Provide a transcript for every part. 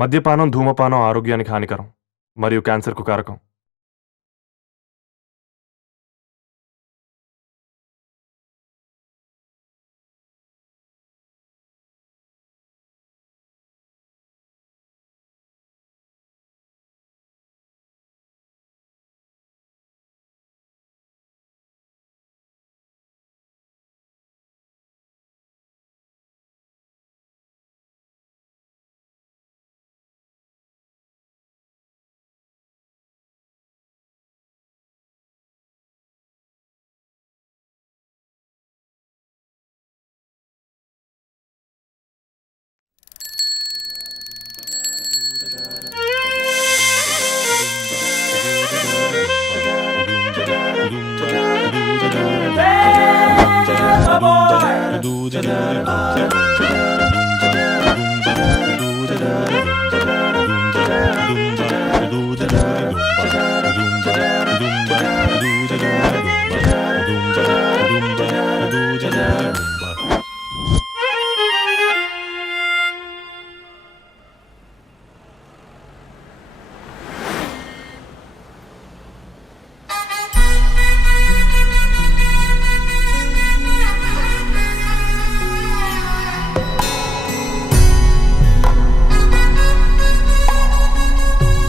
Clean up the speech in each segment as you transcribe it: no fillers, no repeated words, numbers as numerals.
మద్యపానం, ధూమపానం ఆరోగ్యానికి హానికరం మరియు క్యాన్సర్కు కారకం.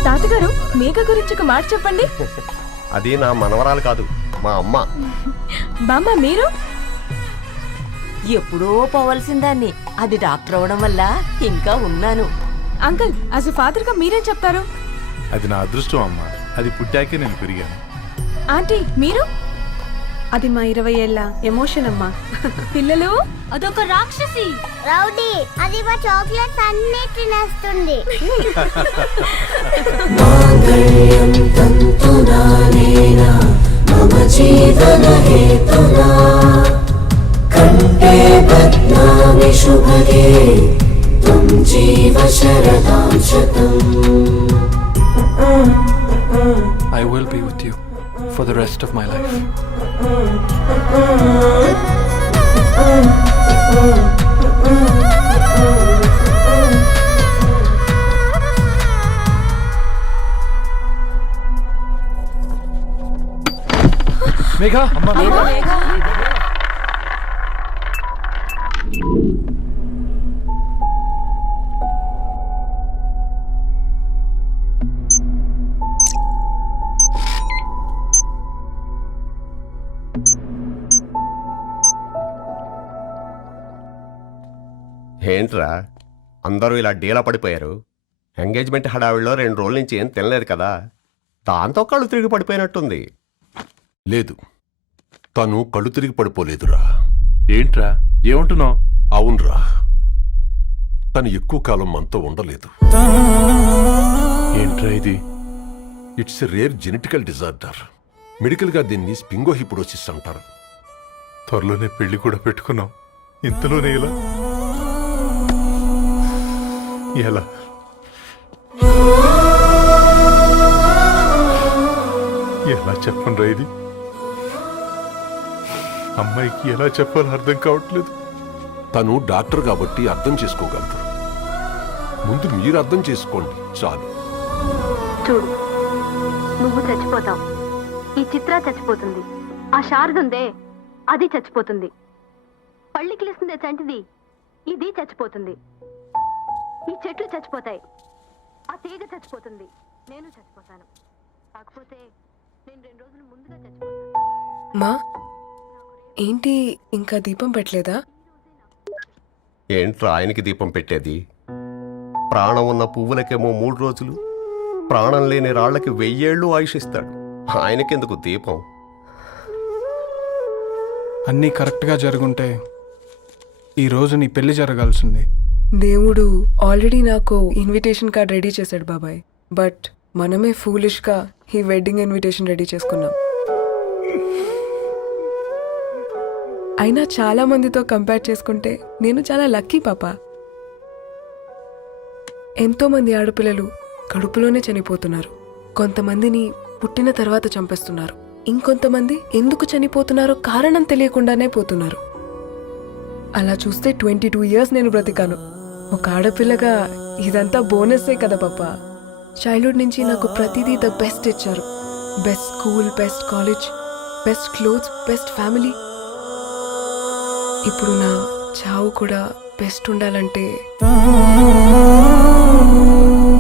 తాతగారు, మేఘ గురించి ఒక మాట చెప్పండి. అది నా మనవరాలు కాదు, మా అమ్మ. బామ్మ మీరు? ఎప్పుడో పోవలసిందాన్ని, అది డాక్టర్ అవడం వల్ల ఇంకా ఉన్నాను. అంకుల్, యాజ్ ఎ ఫాదర్ గా మీరేం చెప్తారు? అది నా అదృష్టం అమ్మా, అది పుట్టాకే నేను పెరిగాను. ఆంటీ మీరు? అది మా 20 ఏళ్ల ఎమోషన్ అమ్మా. పిల్లలు? అదొక రాక్షసి రౌడీ, అది మా చాక్లెట్స్ అన్ని తినేస్తుంది. I will be with you for the rest of my life. Megha, Amma, Megha. ఏంట్రా అందరూ ఇలా డీలా పడిపోయారు? ఎంగేజ్మెంట్ హడావిడిలో 2 రోజుల నుంచి ఏం తినలేదు కదా, దాంతో కళ్ళు తిరిగి పడిపోయినట్టుంది. లేదు, తను కళ్ళు తిరిగి పడిపోలేదురా. ఏంట్రా ఏమంటున్నావు? అవునరా, తను ఎక్కువ కాలం మనతో ఉండలేదు. ఏంట్రా ఇది? It's a rare genetical disorder. మెడికల్గా దీన్ని స్పింగోహిపోడోసిస్ అంటారు. త్వరలోనే పెళ్లి కూడా పెట్టుకున్నాం, ఇంతలోనే ఇలా ఎలా? ఎలా చెప్పండి ఇది? అమ్మాయికి ఎలా చెప్పాలో అర్థం కావట్లేదు. తను డాక్టర్ కాబట్టి అర్థం చేసుకోగలదు. ముందు మీరు అర్థం చేసుకోండి చాలు. చూడు, నువ్వు చచ్చిపోతావు, ఈ చిత్ర చచ్చిపోతుంది, ఆ శారదుందే అది చచ్చిపోతుంది, పళ్ళికిలిస్తుందే చంటిది ఇది చచ్చిపోతుంది, ఈ చెట్లు చచ్చిపోతాయి, ఆ తీగ చచ్చిపోతుంది, నేను చచ్చిపోతాను. కాకపోతే నేను 2 రోజులు ముందుగా చచ్చిపోతాను. మా ఏంటి ఇంకా దీపం పెట్టలేదా? ఏంట్రా ఆయనకి దీపం పెట్టేది? ప్రాణం ఉన్న పువ్వులకేమో 3 రోజులు, ప్రాణం లేని రాళ్లకి 1000 ఏళ్ళు ఆయుషిస్తాడు. ఆయనకెందుకు దీపం? అన్నీ కరెక్ట్గా జరుగుంటే ఈరోజు నీ పెళ్లి జరగాల్సింది. దేవుడు ఆల్రెడీ నాకు ఇన్విటేషన్ కార్డ్ రెడీ చేశాడు బాబాయ్. బట్ మనమే ఫూలిష్గా ఈ వెడ్డింగ్ ఇన్విటేషన్ రెడీ చేసుకున్నాం. అయినా చాలా మందితో కంపేర్ చేసుకుంటే నేను చాలా లక్కీ పాపా. ఎంతో మంది ఆడపిల్లలు కడుపులోనే చనిపోతున్నారు. కొంతమందిని పుట్టిన తర్వాత చంపేస్తున్నారు. ఇంకొంతమంది ఎందుకు చనిపోతున్నారో కారణం తెలియకుండానే పోతున్నారు. అలా చూస్తే 22 ఇయర్స్ నేను బ్రతికాను. ఒక ఆడపిల్లగా ఇదంతా బోనస్సే కదా పాప. చైల్డ్హుడ్ నుంచి నాకు ప్రతిదీ ద బెస్ట్ ఇచ్చారు. Best school, best college, best clothes, best family. ఇప్పుడు నా చావు కూడా బెస్ట్ ఉండాలంటే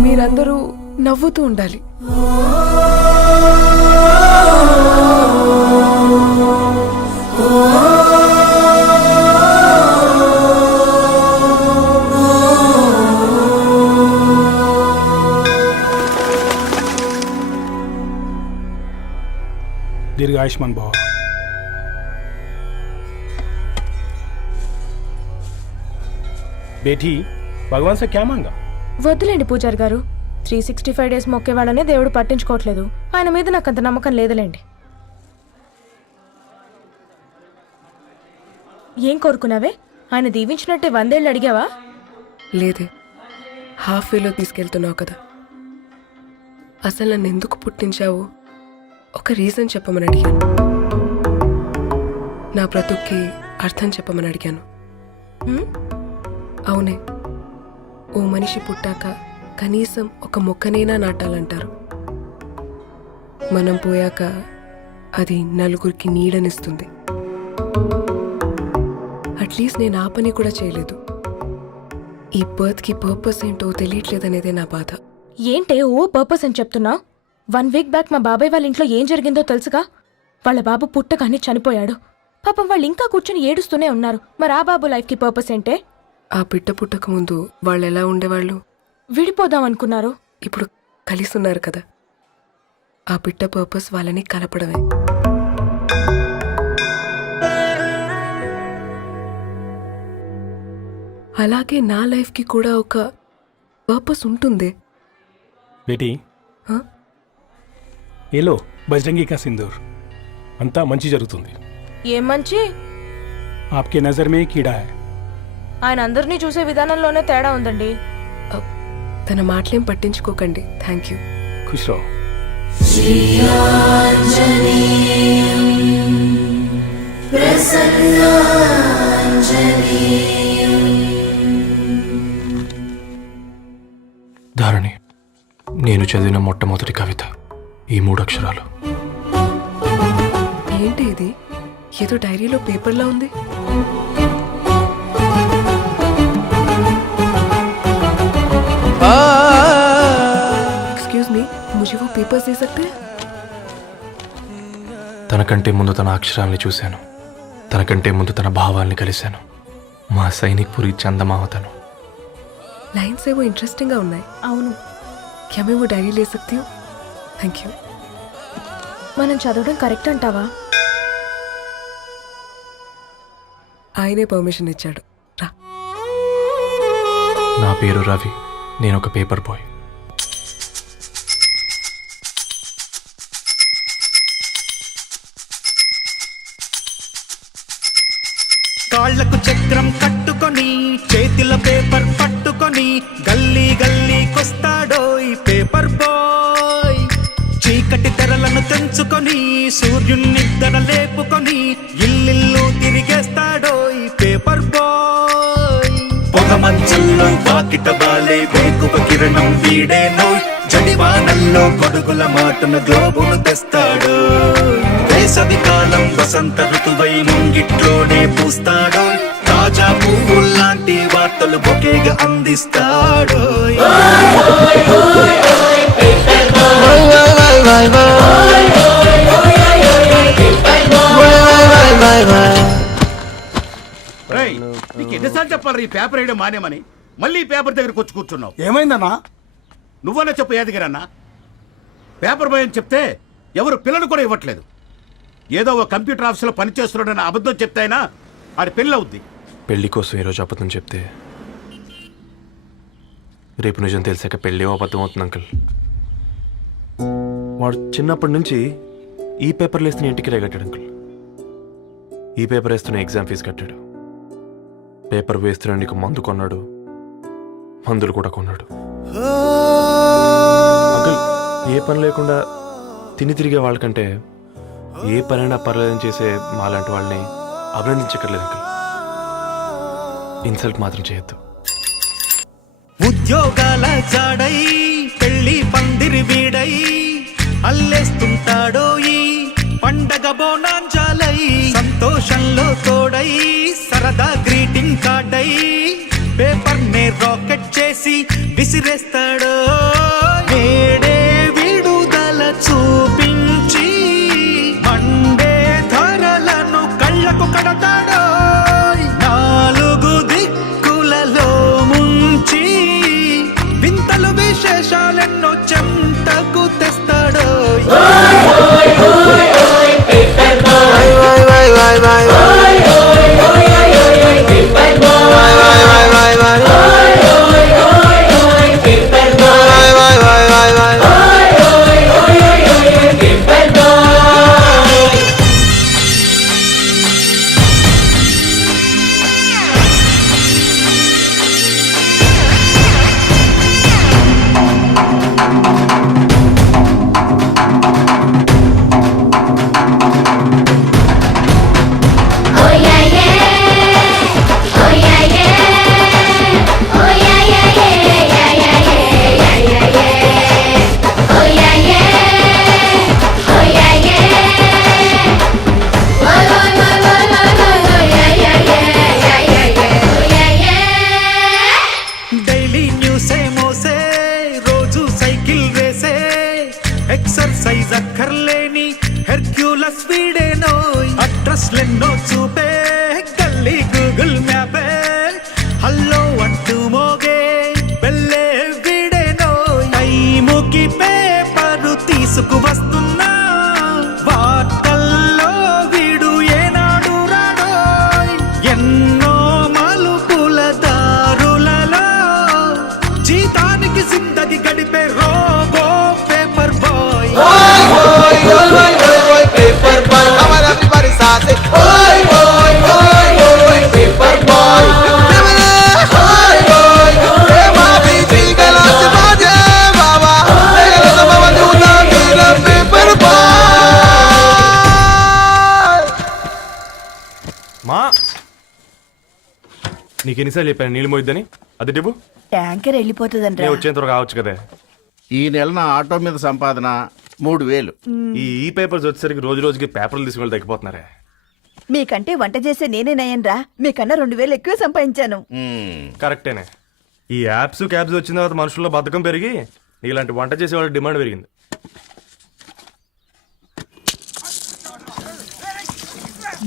మీరందరూ నవ్వుతూ ఉండాలి. दीर्घ आयुष्मान भव. बेटी भगवान से क्या मांगा? వద్దులేండి పూజారి గారు. 365 డేస్ మొక్కేవాళ్ళనే దేవుడు పట్టించుకోవట్లేదు. ఆయన మీద నాకు అంత నమ్మకం లేదులేండి. ఏం కోరుకున్నావే? ఆయన దీవించినట్టే 100 ఏళ్ళు అడిగావా? లేదే, హాఫ్ వేలో తీసుకెళ్తున్నావు కదా. అసలు నన్ను ఎందుకు పుట్టించావు ఒక రీజన్ చెప్పమని అడిగాను. నా బ్రతుక్కి అర్థం చెప్పమని అడిగాను. అవునే, ఓ మనిషి పుట్టాక కనీసం ఒక మొక్కనైనా నాటాలంటారు. మనం పోయాక అది నలుగురికి నీడనిస్తుంది. అట్లీస్ట్ నేను ఆ పని కూడా చేయలేదు. ఈ బర్త్కి పర్పస్ ఏంటో తెలియట్లేదనేదే నా బాధ. ఏంటే ఓ పర్పస్ అని చెప్తున్నావు? 1 వీక్ బ్యాక్ మా బాబాయ్ వాళ్ళ ఇంట్లో ఏం జరిగిందో తెలుసుగా? వాళ్ళ బాబు పుట్టగానే చనిపోయాడు. పాపం వాళ్ళు ఇంకా కూర్చొని ఏడుస్తూనే ఉన్నారు. మరి ఆ బాబు లైఫ్కి పర్పస్ ఏంటే? ఆ బిడ్డ పుట్టక ముందు వాళ్ళు ఎలా ఉండేవాళ్ళు? విడిపోదాం అనుకున్నారు. ఇప్పుడు కలిసి ఉన్నారు కదా. ఆ బిడ్డ పర్పస్ వాళ్ళని కలపడమే. అలాగే నా లైఫ్కి కూడా ఒక పర్పస్ ఉంటుంది. बेटी हाँ? ये लो बजरंगी का सिंदूर. अंता मंची जరుగుతుంది. ఏం మంచి? आपके नजर में कीड़ा है. ఆయన అందరినీ చూసే విధానంలోనే తేడా ఉందండి. తన మాటలేం పట్టించుకోకండి. Thank you. खुश रहो. ధారణి, నేను చదివిన మొట్టమొదటి కవిత ఈ 3 అక్షరాలు. ఏంటి ఇది? ఏదో డైరీలో పేపర్లా ఉంది. एक्सक्यूज मी, मुझे वो पेपर्स दे सकते हैं? తనకంటే ముందు తన అక్షరాల్ని చూశాను. తనకంటే ముందు తన భావాల్ని కలిశాను. మా సైనిక్ పురి చందమామ తను. लाइन्स है वो इंटरेस्टिंग గా ఉన్నాయి. అవును, क्या मैं वो डायरी ले सकती हूँ? Thank you. మనం చదవడం కరెక్ట్ అంటావా? ఆయనే పర్మిషన్ ఇచ్చాడు. రా. నా పేరు రవి. నేను ఒక పేపర్ బాయ్. కాళ్లకు చక్రం కట్టుకొని చేతిలో పేపర్ పట్టుకొని గల్లీ గల్లీకొస్తాడో ఈ పేపర్ బాయ్. చీకటి తెరలను తెంచుకొని సూర్యునిద్దర లేపుకొని ఇల్లిల్లు తిరిగేస్తాడో ఈ పేపర్ బాయ్. పొగ మంచల్లో వాకిట బాలే వేకువ కిరణం వీడేనో. జడివానల్లో కొడుకుల మాటన గ్లోబును తెస్తాడు. వేసవి కాలం వసంత ఋతువై ముంగిట్లోనే పూస్తాడు. తాజా పువ్వుల్లాంటి వార్తలు బొకేగా అందిస్తాడు. నీకు ఎన్నిసార్లు చెప్పాలి ఈ పేపర్ వేయడం మానేమని? మళ్ళీ ఈ పేపర్ దగ్గరకు వచ్చి కూర్చున్నావు. ఏమైందన్నా? నువ్వన్నా చెప్పు యాదగిరన్నా. పేపర్ బాయ్ అని చెప్తే ఎవరు పిల్లలు కూడా ఇవ్వట్లేదు. ఏదో ఒక కంప్యూటర్ ఆఫీసులో పనిచేస్తున్నాడన్న అబద్ధం చెప్తే అయినా ఆడి పెళ్ళి అవుద్ది. పెళ్లి కోసం ఈరోజు అబద్ధం చెప్తే రేపు నిజం తెలిసాక పెళ్ళి అబద్ధం అవుతుంది అంకుల్. వాడు చిన్నప్పటి నుంచి ఈ పేపర్లు వేస్తున్న ఇంటికి రేగట్టాడు అంకుల్. ఈ పేపర్ వేస్తున్న ఎగ్జామ్ ఫీజు కట్టాడు. పేపర్ వేస్తున్న నీకు మందు కొన్నాడు, మందులు కూడా కొన్నాడు. అంకుల్, ఏ పని లేకుండా తిని తిరిగే వాళ్ళకంటే ఏ పనైనా పర్లేదని చేసే మాలాంటి వాళ్ళని అభినందించక్కర్లేదు అంకుల్. ఇన్సల్ట్ మాత్రం చేయొద్దు. ఉద్యోగాల జాడై పెళ్లి పందిరి వీడై అల్లేస్తుంటాడో ఈ పండగ బోనాంజాలై సంతోషంలో తోడై సరదా గ్రీటింగ్ కార్డై పేపర్ నే రాకెట్ చేసి విసిరేస్తాడో వేడే విడుదల చూపించి మండే ధరలను కళ్ళకు కడతాడో నాలుగు దిక్కులలో ముంచి వింతలు విశేషాలెన్నో చెంతకు తెస్తాడో ఎక్సర్సైజ్ అక్కర్లేని హెర్క్యూలస్ వీడేనో అడ్రస్లెన్నో చూపే గల్లీ గూగుల్ మ్యాపే హల్లో అంటూ మోగే బెల్లే వీడేనో టైముకి పేపరు తీసుకు వస్తున్నా వార్తల్లో వీడు ఏనాడు రాడో ఎన్నో మలుపుల దారులలో జీతానికి జిందగి గడిపే robot paper boy paper boy everybody say boy boy boy boy paper boy boy boy ema biti galas baje baba regalo sa baba duta dil paper boy మా నీకు ఎన్నిసార్లు చెప్పాను నీళ్ళు మోయిద్దని అది డిబు ట్యాంకర్ వెళ్ళిపోతుందంట నేను వచ్చేంత వరకు కావచ్చు కదా. ఈ నెల నా ఆటో మీద సంపాదన 3000. ఈ పేపర్స్ వచ్చేసరికి రోజు రోజుకి పేపర్లు తీసుకుని తగ్గిపోతున్నారే. మీకంటే వంట చేసే నేనే నయ్యన్రా మీకన్నా 2000 ఎక్కువ సంపాదించాను కరెక్టేనే. ఈ యాప్స్ క్యాబ్స్ వచ్చిన తర్వాత మనుషుల్లో బద్ధకం పెరిగి ఇలాంటి వంట చేసే వాళ్ళ డిమాండ్ పెరిగింది.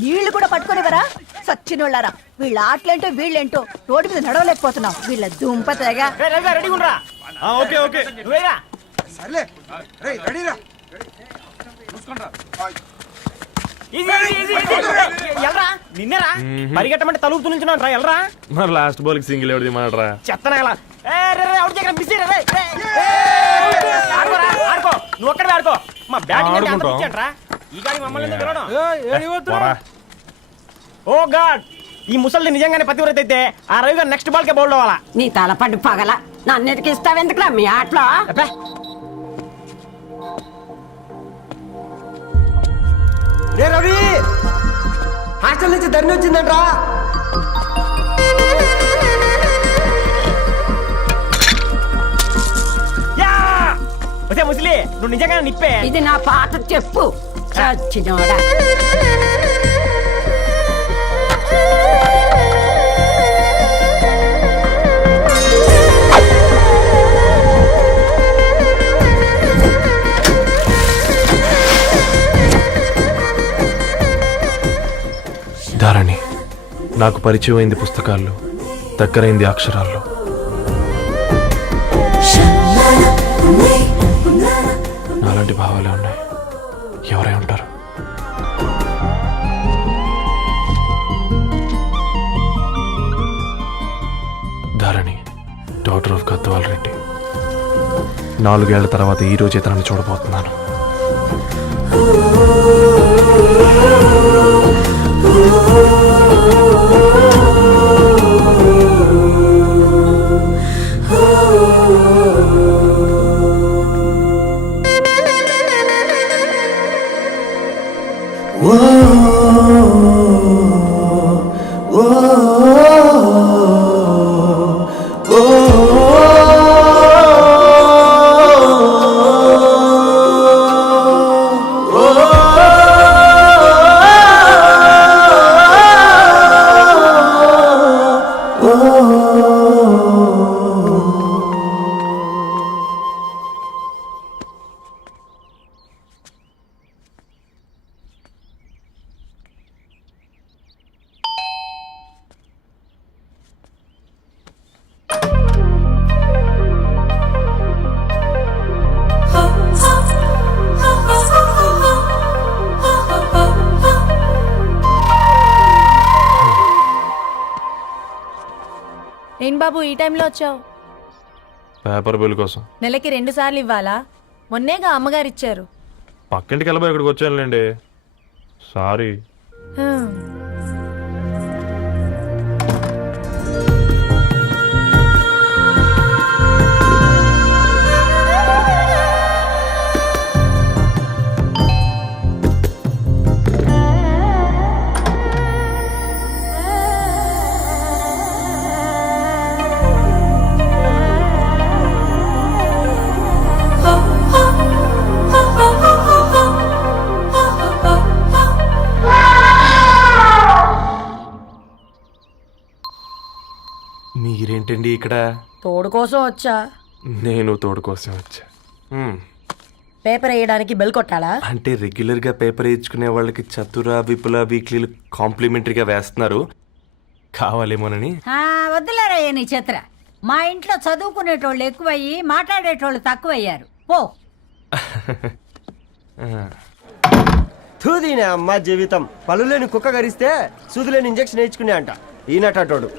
నీళ్లు కూడా పట్టుకునేవరా సచ్చినోళ్ళారా వీళ్ళ ఆటలేంటో వీళ్ళేంటో రోడ్డు మీద నడవలేకపోతున్నాం వీళ్ళ దుంప తెగ ఓకే ఓకే నిన్నరా పరిగెట్టమంటే తలుపుతూ నుంచున్నా ఎల్రా మరి లాస్ట్ బాల్ కి సింగిల్ ఎవరిది మాట్రా చెత్తనా ఎలా ఆడుకో నువ్వు ఒక్కడే ఆడుకో మా బ్యాటింగ్ ఈ గాడి మమ్మల్ని ఓ గాడ్ ఈ ముసలి నిజంగానే పతివ్రత అయితే ఆ రవి గారు నెక్స్ట్ బాల్ కే బౌల్డ్ అవ్వాలా నీ తలపండు పగల నన్నిటికి ఇస్తావెందుకురా మీ ఆటలో రే రవి హాస్టల్ నుంచి ధర్ని వచ్చిందంట్రా వచ్చే ముసలి నువ్వు నిజంగానే నిప్పే ఇది నా పాట చెప్పు చచ్చినోడా ధారణి నాకు పరిచయం అయింది పుస్తకాల్లో, దగ్గరైంది అక్షరాల్లో. నాలాంటి భావాలే ఉన్నాయి. ఎవరై ఉంటారు? Dharani, doctor of Gadwal Reddy. 4 ఏళ్ల తర్వాత ఈ రోజు ఇతరాన్ని చూడబోతున్నాను. Oh ఏం బాబు ఈ టైంలో వచ్చావు? పేపర్ బిల్ కోసం. నెలకి 2 సార్లు ఇవ్వాలా? మొన్నేగా అమ్మగారు ఇచ్చారు. పక్కింటికి వెళ్ళబోయి ఇక్కడికి వచ్చానులేండి. సారీ. మీరేంటండి ఇక్కడ? తోడు కోసం వచ్చా. నేను తోడు కోసం వచ్చా. పేపర్ వేయడానికి బెల్ కొట్టాలా? అంటే రెగ్యులర్గా పేపర్ వేయించుకునే వాళ్ళకి చతుర విపుల వీక్లీలు కాంప్లిమెంటరీగా వేస్తున్నారు, కావాలేమోనని. వద్దులేరా నీ చిత్ర. మా ఇంట్లో చదువుకునేటోళ్ళు ఎక్కువయ్యి మాట్లాడేటోళ్ళు తక్కువయ్యారు. పో. తూదీనే అమ్మ జీవితం. పలులేని కుక్క గరిస్తే సూదులేని ఇంజక్షన్ వేయించుకునే అంట ఈనటోడు.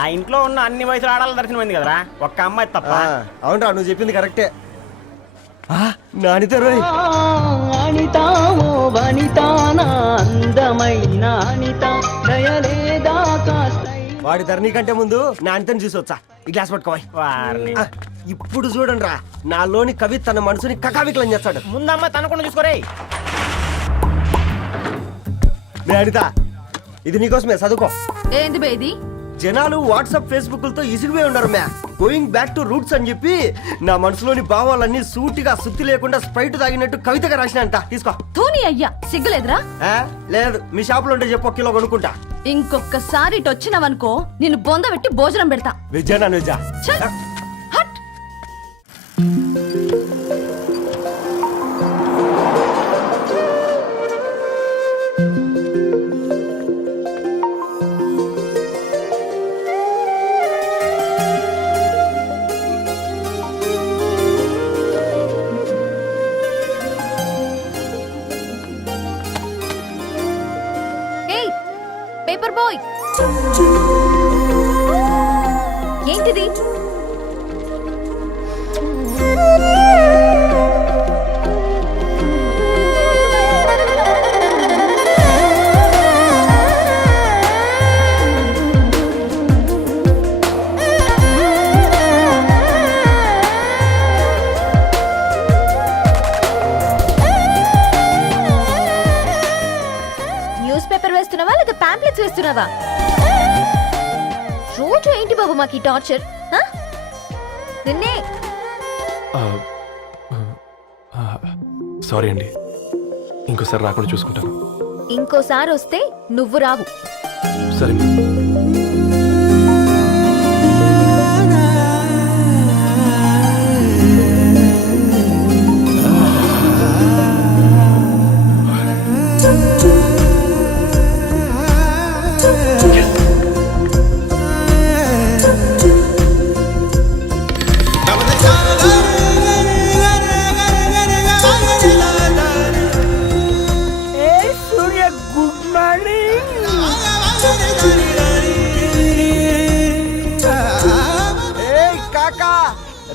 ఆ ఇంట్లో ఉన్న అన్ని వయసులో ఆడాల దర్శనమైంది కదరా, ఒక్క అమ్మాయి తప్ప. అవునరా, నువ్వు చెప్పింది కరెక్టే. నానిత రోయ్ వాడి ధరణి కంటే ముందు నానితని చూసి వచ్చా. ఈ గ్లాస్ పట్టుకోవాలి. ఇప్పుడు చూడండి రా, నాలోని కవి తన మనసుని కకావికలం చేస్తాడు. ముందమ్మ తనకుండా చూసుకోరే. నానిత, ఇది నీకోసమే, చదువుకో. ఏంది బేది? జనాలు వాట్సాప్ ఫేస్బుక్లతో ఇసిగిపోయి ఉన్నారు మ్యా. గోయింగ్ బ్యాక్ టు రూట్స్ అని చెప్పి నా మనసులోని భావాలన్నీ సూటిగా సుత్తి లేకుండా స్ప్రైట్ తాగినట్టు కవితగా రాసిన అంట. తీసుకో. తూని అయ్యా, సిగ్గులేదురా? లేదు, మీ షాపులో ఉంటే చెప్పు, 1 కిలో కొనుక్కుంటా. ఇంకొకసారి ఇటు వచ్చినావనుకో నిన్ను బొంద పెట్టి భోజనం పెడతా. వెజ్జా నాన్ వెజ్జా? హట్. పేపర్ బాయ్, ఏంటిది? న్యూస్ పేపర్ వేస్తున్నావా లేదా పాంప్లెట్స్ వేస్తున్నావా? రోజు ఏంటి బాబు మాకు ఈ టార్చర్? నిన్నే. సారీ అండి, ఇంకోసారి రాకుండా చూసుకుంటాను. ఇంకోసారి వస్తే నువ్వు రావు. సరే.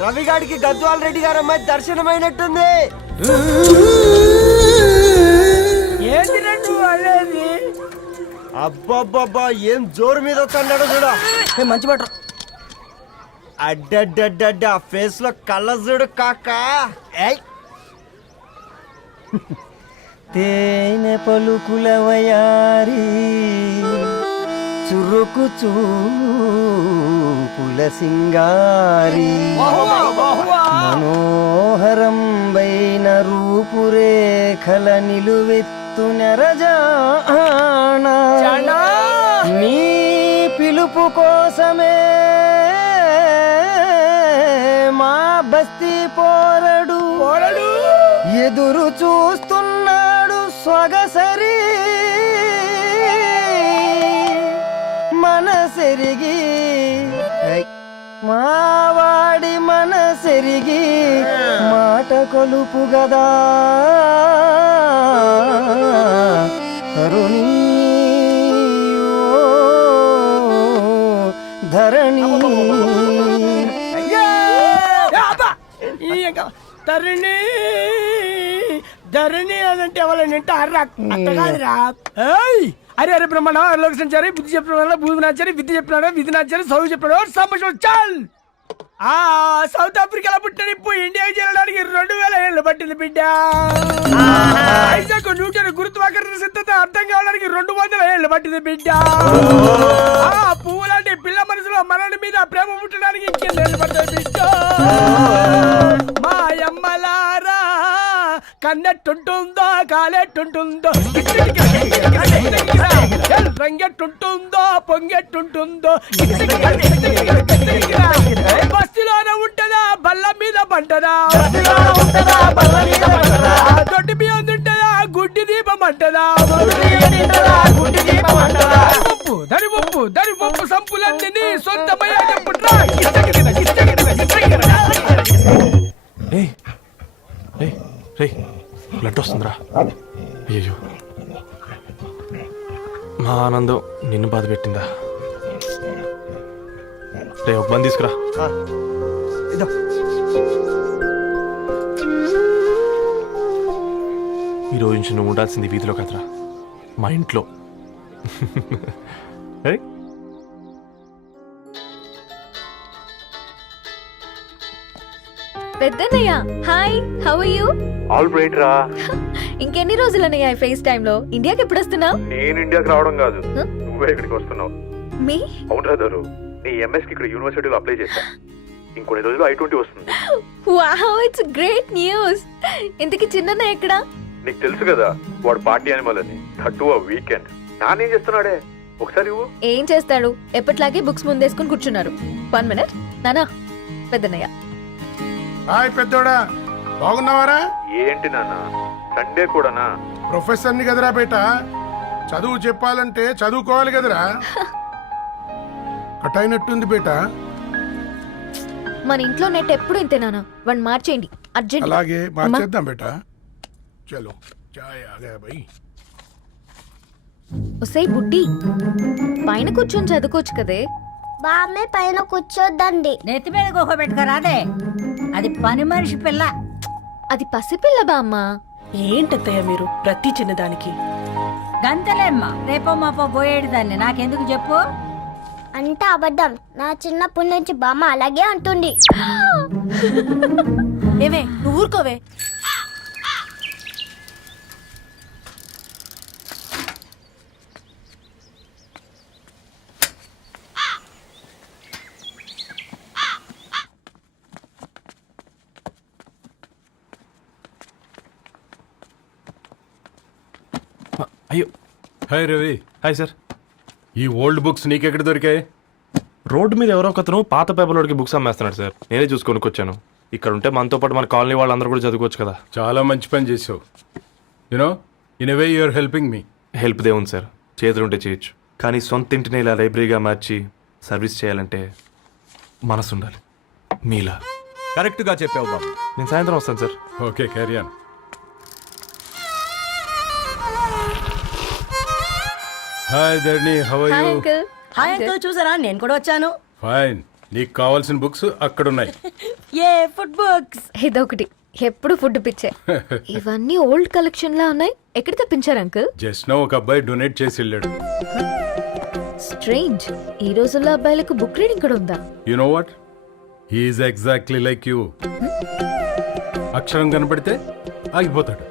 రవిగాడికి గద్వాల్ రెడ్డి గారు అమ్మాయి దర్శనమైనట్టుంది. అబ్బబ్బబ్బా, ఏం జోరు మీద వస్తున్నాడో చూడ. మంచి బట్ట అడ్డడ్డడ్డ ఫేస్ లో కళ్ళ చూడు కాకా. తేనె పలుకుల వయారి చురుకు చూపుల సింగారి మనోహరం వైన రూపురేఖల నిలువెత్తు నెరజానా నీ పిలుపు కోసమే మా బస్తీ పోరడు ఎదురు చూస్తున్నాడు స్వగసరి మనసెరిగి మావాడి మనసెరిగి మాట కొలుపు గదా తరుణీ ధరణి ధరణి ధరణి అదంటే ఎవరైనా అట్టగాదిరా. అరే అరే బ్రహ్మణ లోక సంచారి బుద్ధి చెప్పిన భూమి నాచారి విద్య చెప్పినాడు విధి నాచారి చదువు చెప్పినాడు సంభాషణ చాల్. సౌత్ ఆఫ్రికాలో పుట్టిన ఇప్పుడు ఇండియాకి చేరడానికి 2000 ఏళ్ళు పట్టింది బిడ్డ. ఐజాక్ న్యూటన్ గురుత్వాకర్షణ సిద్ధత అర్థం కావడానికి 200 ఏళ్ళు పట్టింది బిడ్డ. పువ్వు లాంటి పిల్ల మనసులో మనని మీద ప్రేమ పుట్టడానికి ఇంకేళ్ళు పడుతుంది బిడ్డ. మా అమ్మలారా కన్నెట్టుంటుందో కాలెట్టుంటుందో రంగెట్టుంటుందో పొంగెట్టుంటుందో బస్సులోనే ఉంటదా బల్ల మీద పంటదా దొడ్డి బియ్యం తింటదా గుడ్డి దీపం అంటదా దరి పప్పు సంపులన్నీ సొంతమయ్యా చెప్పుట్రా. బ్లడ్ వస్తుందిరా. అయ్యో మా ఆనందం నిన్ను బాధ పెట్టిందా? రే ఒక బంద్ తీసుకురా. ఈరోజు నుంచి నువ్వు ఉండాల్సింది వీధిలో కదరా, మా ఇంట్లో. పెద్దన్నయ్య hi, how are you? All right రా. ఇంకెన్ని రోజులన్నయ్య ఫేస్ టైమ్ లో? ఇండియాకి ఎప్పుడు వస్తున్నావు? నేను ఇండియాకి రావడం కాదు, నువ్వే ఇక్కడికి వస్తున్నావు. మీ అవును రాదారు, నీ ఎంఎస్ కి ఇక్కడ యూనివర్సిటీలో అప్లై చేశా. ఇంకొన్ని రోజులు I-20 వస్తుంది. Wow, it's great news. ఇంతకీ చిన్నన్నయ్య ఎక్కడా? నీకు తెలుసు కదా వాడు పార్టీ అనిమల్ అని, థర్టూ ఆ వీకెండ్. నానేం చేస్తున్నాడే ఒకసారి ఇవ్వు. ఏం చేస్తాడు, ఎప్పటిలాగే బుక్స్ ముందేసుకుని కూర్చున్నారు. 1 మినిట్ నానా. పెద్దన్నయ్య హాయ్ పెద్దోడా, బాగున్నావారా? ఏంటి నాన్న సండే కూడానా? ప్రొఫెసర్ని కదరా బేట, చదువు చెప్పాలంటే చదువుకోవాలి కదరా. కట్ అయినట్టుంది బేట. మన ఇంట్లో నెట్ ఎప్పుడు ఇంతే నానా, వన్ మార్చేయండి అర్జెంట్. అలాగే మార్చేద్దాం బేట. చలో చాయ్ ఆగా భయ్. ఒసై బుడ్డి, పైన కూర్చొని చదువుకోవచ్చు కదే. బామ్మే పైన కూర్చోద్దండి. నెత్తి మీద గుహ పెట్టుకోరాదే, అది పని మనిషి పిల్ల. అది పసిపిల్ల బామ్మ. ఏంటత్తయ్య మీరు ప్రతి చిన్నదానికి? గంతలేమ్మా, రేపో మాపో పోయేడు దాన్ని నాకెందుకు చెప్పు. అంటే అబద్ధం, నా చిన్నప్పటి నుంచి బామ్మ అలాగే అంటుంది. ఏమే నువ్వు ఊరుకోవే. అయ్యో హాయ్ రవి. Hi sir. ఈ ఓల్డ్ బుక్స్ నీకెక్కడ దొరికాయి? రోడ్డు మీద ఎవరో ఒకతను పాత పేపర్లోకి బుక్స్ అమ్మేస్తున్నాడు సార్, నేనే చూసుకొని వచ్చాను. ఇక్కడ ఉంటే మనతో పాటు మన కాలనీ వాళ్ళందరూ కూడా చదువుకోవచ్చు కదా. చాలా మంచి పని చేసావు. You know in a way you are helping me. Help దేవుంది సార్, చేతులుంటే చేయొచ్చు. కానీ సొంత ఇంటిని ఇలా లైబ్రరీగా మార్చి సర్వీస్ చేయాలంటే మనసు ఉండాలి మీలా. కరెక్ట్గా చెప్పావు బాబు. నేను సాయంత్రం వస్తాను sir. Okay carry on. Hi Dharani, how are hi you? Uncle. Hi uncle, చూసారా నేను కూడా వచ్చాను. ఫైన్. నీకు కావాల్సిన బుక్స్ అక్కడ ఉన్నాయి. ఏ ఫుడ్ బుక్స్? ఇదొకటి, ఎప్పుడు ఫుడ్ పిచ్చే. ఇవన్నీ ఓల్డ్ కలెక్షన్ లా ఉన్నాయి. ఎక్కడ తెప్పించారు అంకుల్? జస్ట్ నో ఒక అబ్బాయి డొనేట్ చేసి వెళ్ళాడు. స్ట్రేంజ్, ఈ రోజుల్లో అబ్బాయిలకు బుక్ రీడింగ్ కూడా ఉందా? You know what, he is exactly like you. అక్షరం కనపడితే ఆగిపోతాడు.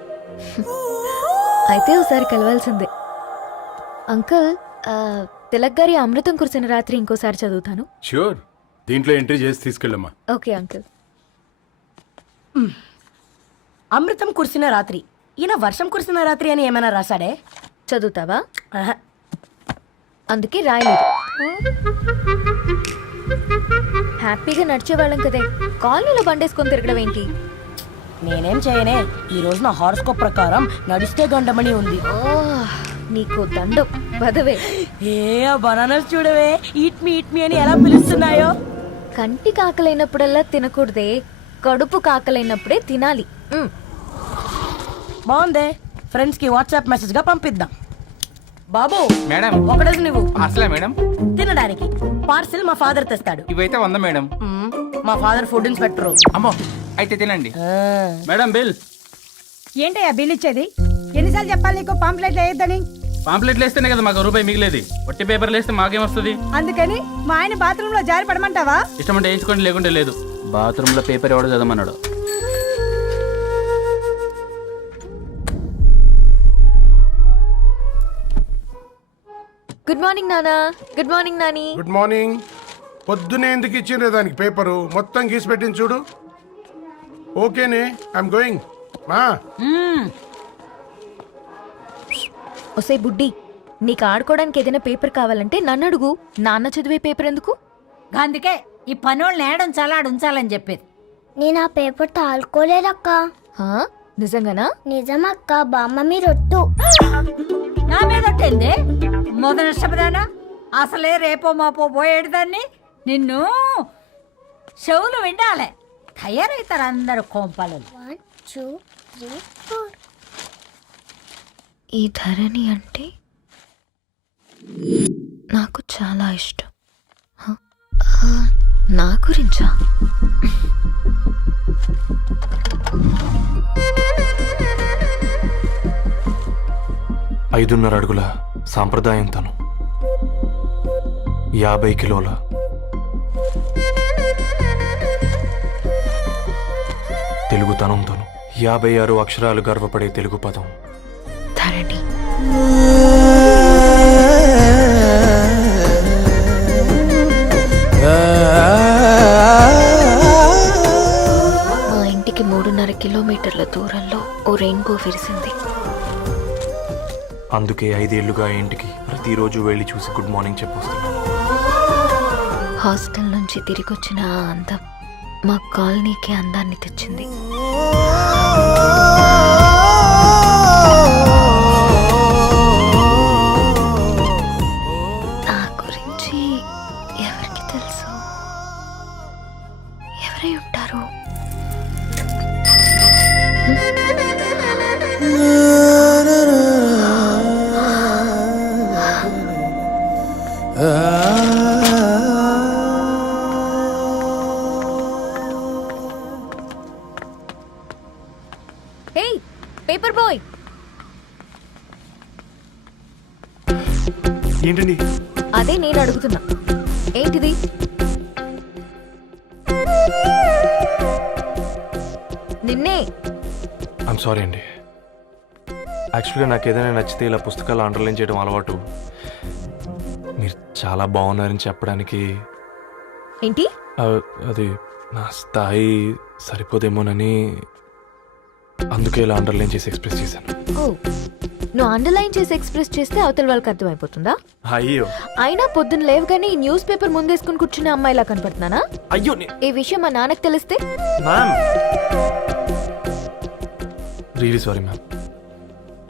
అయితే ఒకసారి కలవాల్సిందే. అంకుల్, తిలక్ గారి అమృతం కురిసిన రాత్రి ఇంకోసారి చదువుతాను. ష్యూర్, దీంట్లో ఎంట్రీ చేసి తీసుకెళ్ళమ్మా. Okay uncle. అమృతం కురిసిన రాత్రి, ఈయన వర్షం కురిసిన రాత్రి అని ఏమైనా రాశాడే? చదువుతావా? ఆహా. అందుకే రాయలేదు. హ్యాపీగా నడిచేవాళ్ళం కదే, కాలనీలో బండేసుకొని తిరగడం ఏంటి? నేనేం చేయనే, ఈ రోజు నా హారోస్కోప్ ప్రకారం నడిస్తే గండమని ఉంది. నీకు దండం పదవే. ఏ బనానాస్ చూడవే, ఈట్ మీ అని ఎలా పిలుస్తున్నాయో. కంటి కాకలైనప్పుడల్లా తినకూడదే, కడుపు కాకలైనప్పుడే తినాలి. బాగుందే, ఫ్రెండ్స్ కి వాట్సాప్ మెసేజ్ గా పంపిద్దాం. బాబు మేడం, ఒకటేసి నువ్వు అసలే మేడం తినడానికి పార్సిల్ మా ఫాదర్ తెస్తాడు. ఇవైతే 100 మేడం. మా ఫాదర్ ఫుడ్ ఇన్స్పెక్టర్. అమ్మో, అయితే తినండి మేడం బిల్. ఏంటయ్యా బిల్ ఇచ్చేది? ఎన్నిసార్లు చెప్పాలి నీకు పాంప్లెట్ వేయొద్దని? పాంప్లెట్లు వేస్తేనే కదా మాకు రూపాయి మిగిలేది. వట్టి పేపర్లు వేస్తే మాకేమొస్తుంది? అందుకని మా ఆయన బాత్రూమ్ లో జారి పడమంటావా? ఇష్టం అంటే వేయించుకోండి, లేకుంటే లేదు. బాత్రూంలో పేపర్ ఎవడో చదవమన్నాడు. గుడ్ మార్నింగ్ నానా. Good morning Nani. Good morning. పొద్దునే ఎందుకు ఇచ్చిండ్రే దానికి పేపరు? మొత్తం గీసి పెట్టింది చూడు. ఓకేనే, ఐఎమ్ గోయింగ్. మా ఒసే బుడ్డి, నీకు ఆడుకోవడానికి ఏదైనా పేపర్ కావాలంటే నన్ను అడుగు. నాన్న చదివే పేపర్ ఎందుకు? అందుకే ఈ పనోళ్ళని ఏడుంచాలా ఉంచాలని చెప్పేది. నేను ఆ పేపర్ తాలుకోలేదక్క. హా? నిజంగానా? నిజమక్క, బామ్మ మీరొట్టు. నా మీద ఒట్టేంది? మొదటి నష్టపదానా? అసలే రేపో మాపో పోయేడు దాన్ని. నిన్ను చెవులు వినాలే. తయారవుతారు అందరు కోంపాలు. 1 2 3 4. ఈ ధరణి అంటే నాకు చాలా ఇష్టం. హ? నా గురించా? ఐదున్నర అడుగుల సాంప్రదాయం తను, 50 కిలోల తెలుగుతనం తను, 56 అక్షరాలు గర్వపడే తెలుగు పదం ధరణి. మా ఇంటికి 3.5 కిలోమీటర్ల దూరంలో ఓ రెయిన్బో విరిసింది. అందుకే 5 ఏళ్లుగా ఇంటికి ప్రతిరోజు వెళ్ళి చూసి గుడ్ మార్నింగ్ చెప్పొస్తున్నాను. హాస్టల్ నుంచి తిరిగొచ్చిన ఆ అందం మా కాలనీకి అందాన్ని తెచ్చింది. నా గురించి ఎవరికి తెలుసు? ఎవరై ఉంటారు? హే పేపర్ బాయ్, ఏంటండి? అదే నేను అడుగుతున్నా. ఏంటిది? నిన్నే. ఐమ్ సారీ అండి. యాక్చువల్గా నాకు ఏదైనా నచ్చితే ఇలా పుస్తకాలు అండర్లైన్ చేయడం అలవాటు. మీరు చాలా బాగున్నారని చెప్పడానికి ఏంటి? అది నా స్థాయి సరిపోదేమోనని అందుకే ఇలా అండర్లైన్ చేసి ఎక్స్ప్రెస్ చేశాను. ఓ, నువ్వు అండర్లైన్ చేసి ఎక్స్ప్రెస్ చేస్తే అవతల వాళ్ళకి అర్థమైపోతుందా? అయ్యో, అయినా పొద్దున్న లేవగానే ఈ న్యూస్ పేపర్ ముందేసుకుని కూర్చునే అమ్మాయిలా కనపడుతున్నానా? అయ్యో ఈ విషయం మా నాన్నకి తెలిస్తే? Ma'am, really sorry ma'am.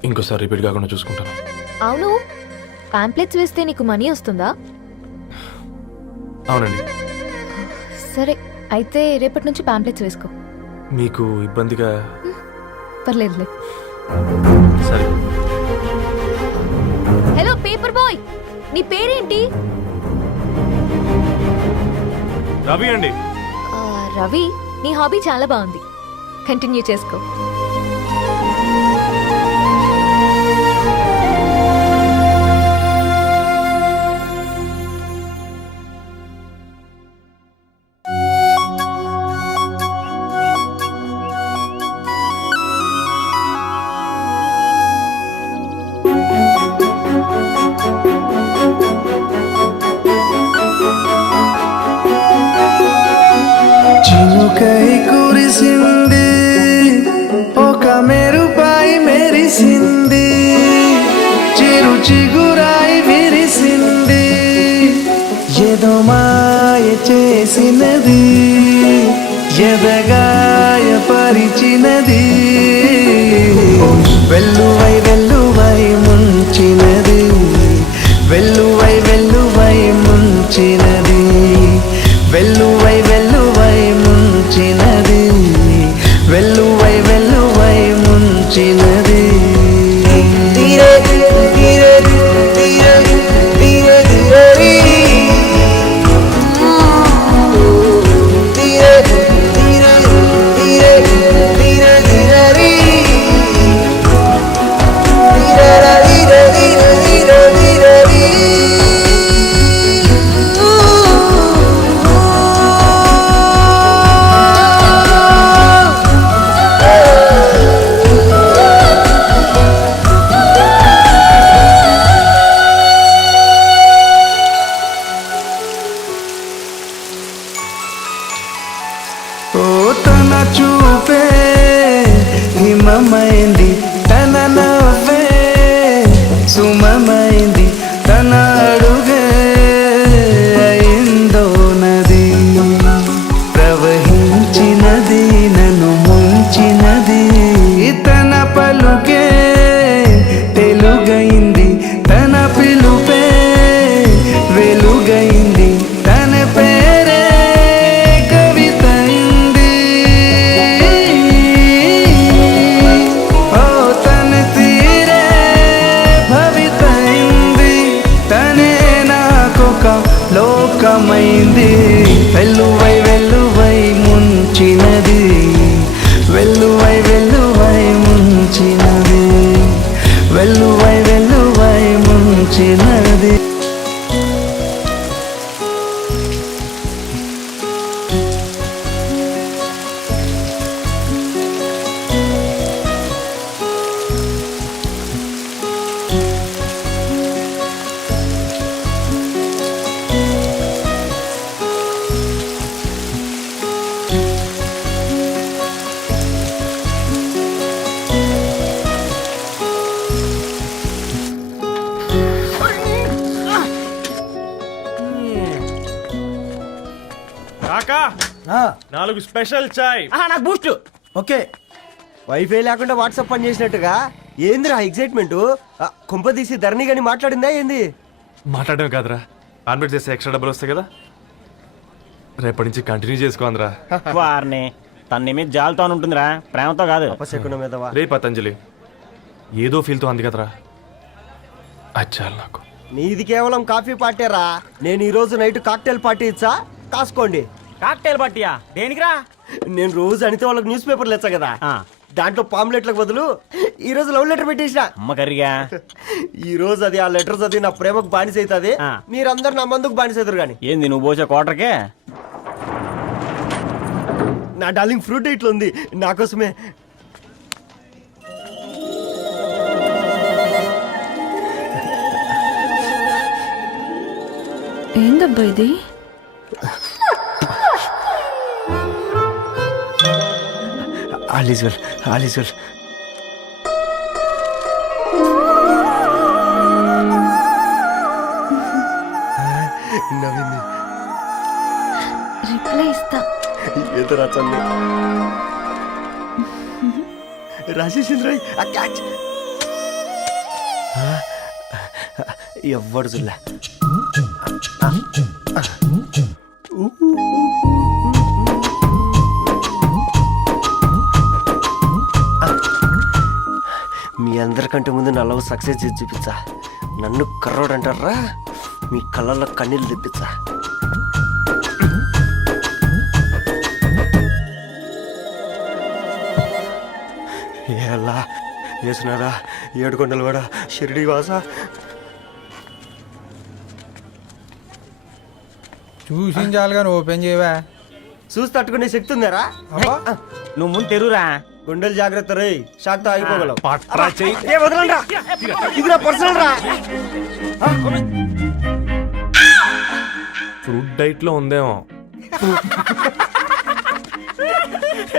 ఇంకోసారి రిపీట్ కాకుండా చూసుకుంటాను. అవును, పాంప్లెట్స్ వేస్తే నీకు మనీ వస్తుందా? అవునండి. సరే, అయితే రేపటి నుంచి పాంప్లెట్స్ వేసుకో. మీకు ఇబ్బందిగా? పర్లేదులే. సరే. హలో పేపర్ బాయ్, నీ పేరేంటి? రవి అండి. రవి, నీ హాబీ చాలా బాగుంది, కంటిన్యూ చేసుకో. చినుకై కురిసింది, ఒక మెరుపై మెరిసింది, చిరు చిగురాయి విరిసింది, ఏదో మాయ చేసినది, ఎదగాయ పరిచినది, వెల్లువై వెల్లువై ముంచినది, వెల్లువై వెల్లువై ముంచినది, వెల్లువై వెల్లువై ముంచినది, వెల్లువై వెల్లువై ముంచినది. తీరే తీరే తీరే తీరే తీరే తీరే తీరే తీరే కాకా 4 స్పెషల్ చాయ్. నాకు బూస్ట్. ఓకే వైఫై లేకుండా వాట్సాప్ పని చేసినట్టుగా ఏందిరా ఎగ్జైట్మెంట్ కుంప తీసి ధరణి గాని మాట్లాడిందా ఏంది మాట్లాడడం కాదురా, కాన్వర్ట్ చేస్తే ఎక్స్ట్రా డబ్బులు వస్తాయి కదా, రేపటి నుంచి కంటిన్యూ చేసుకోందిరా. వారిని తన మీద జాలతో ఉంటుందిరా, ప్రేమతో కాదు. అపశకునం మీదవా రే పతంజలి, ఏదో ఫీల్తో అంది కదరా, అచ్చాలి నాకు. నీది కేవలం కాఫీ పార్టీరా, నేను ఈ రోజు నైట్ కాక్టైల్ పార్టీ ఇచ్చా, కాసుకోండి. కాక్టైల్ పార్టీయా? దేనికిరా? నేను రోజు అనితే వాళ్ళకి న్యూస్ పేపర్లు ఇచ్చా కదా, దాంట్లో పాంప్లెట్లకు బదులు ఈ రోజు లవ్ లెటర్ పెట్టేసిన. అమ్మ కర్రీగా ఈ రోజు అది ఆ లెటర్ చదివి నా ప్రేమకు బానిస అవుతుంది, మీరందరు నా మందుకు బానిస అవుతారు. కానీ ఏంది నువ్వు పోసే కోటర్కే? నా డార్లింగ్ ఫ్రూట్ ఇట్లా ఉంది నా కోసమే. ఏందబ్బా ఇది? All is well, all is well. నవ్వింది. రిప్లై ఇస్తా. ఏదో రాచండి రాసేసింది రాయ్ ఆ క్యాచ్. ఎవ్వడు చూడలే. మీ అందరికంటే ముందు నా లవ్ సక్సెస్ చేసి చూపించా. నన్ను కర్రోడు అంటారా, మీ కళ్ళల్లో కన్నీళ్ళు తెప్పించా. ఎలా వేసినారా ఏడుకొండలు కూడా షిరిడి వాస. చూసించాలుగా ఓపెన్ చేయవా? చూసి తట్టుకునే శక్తి ఉందారా? నువ్వు ముందు తెరురా. గుండెలు జాగ్రత్త రే, షాక్తో ఆగిపోగలవు. వదలండ్రా. ఇది నా పర్సనల్ రా. ఫ్రూట్ డైట్ లో ఉందేమో.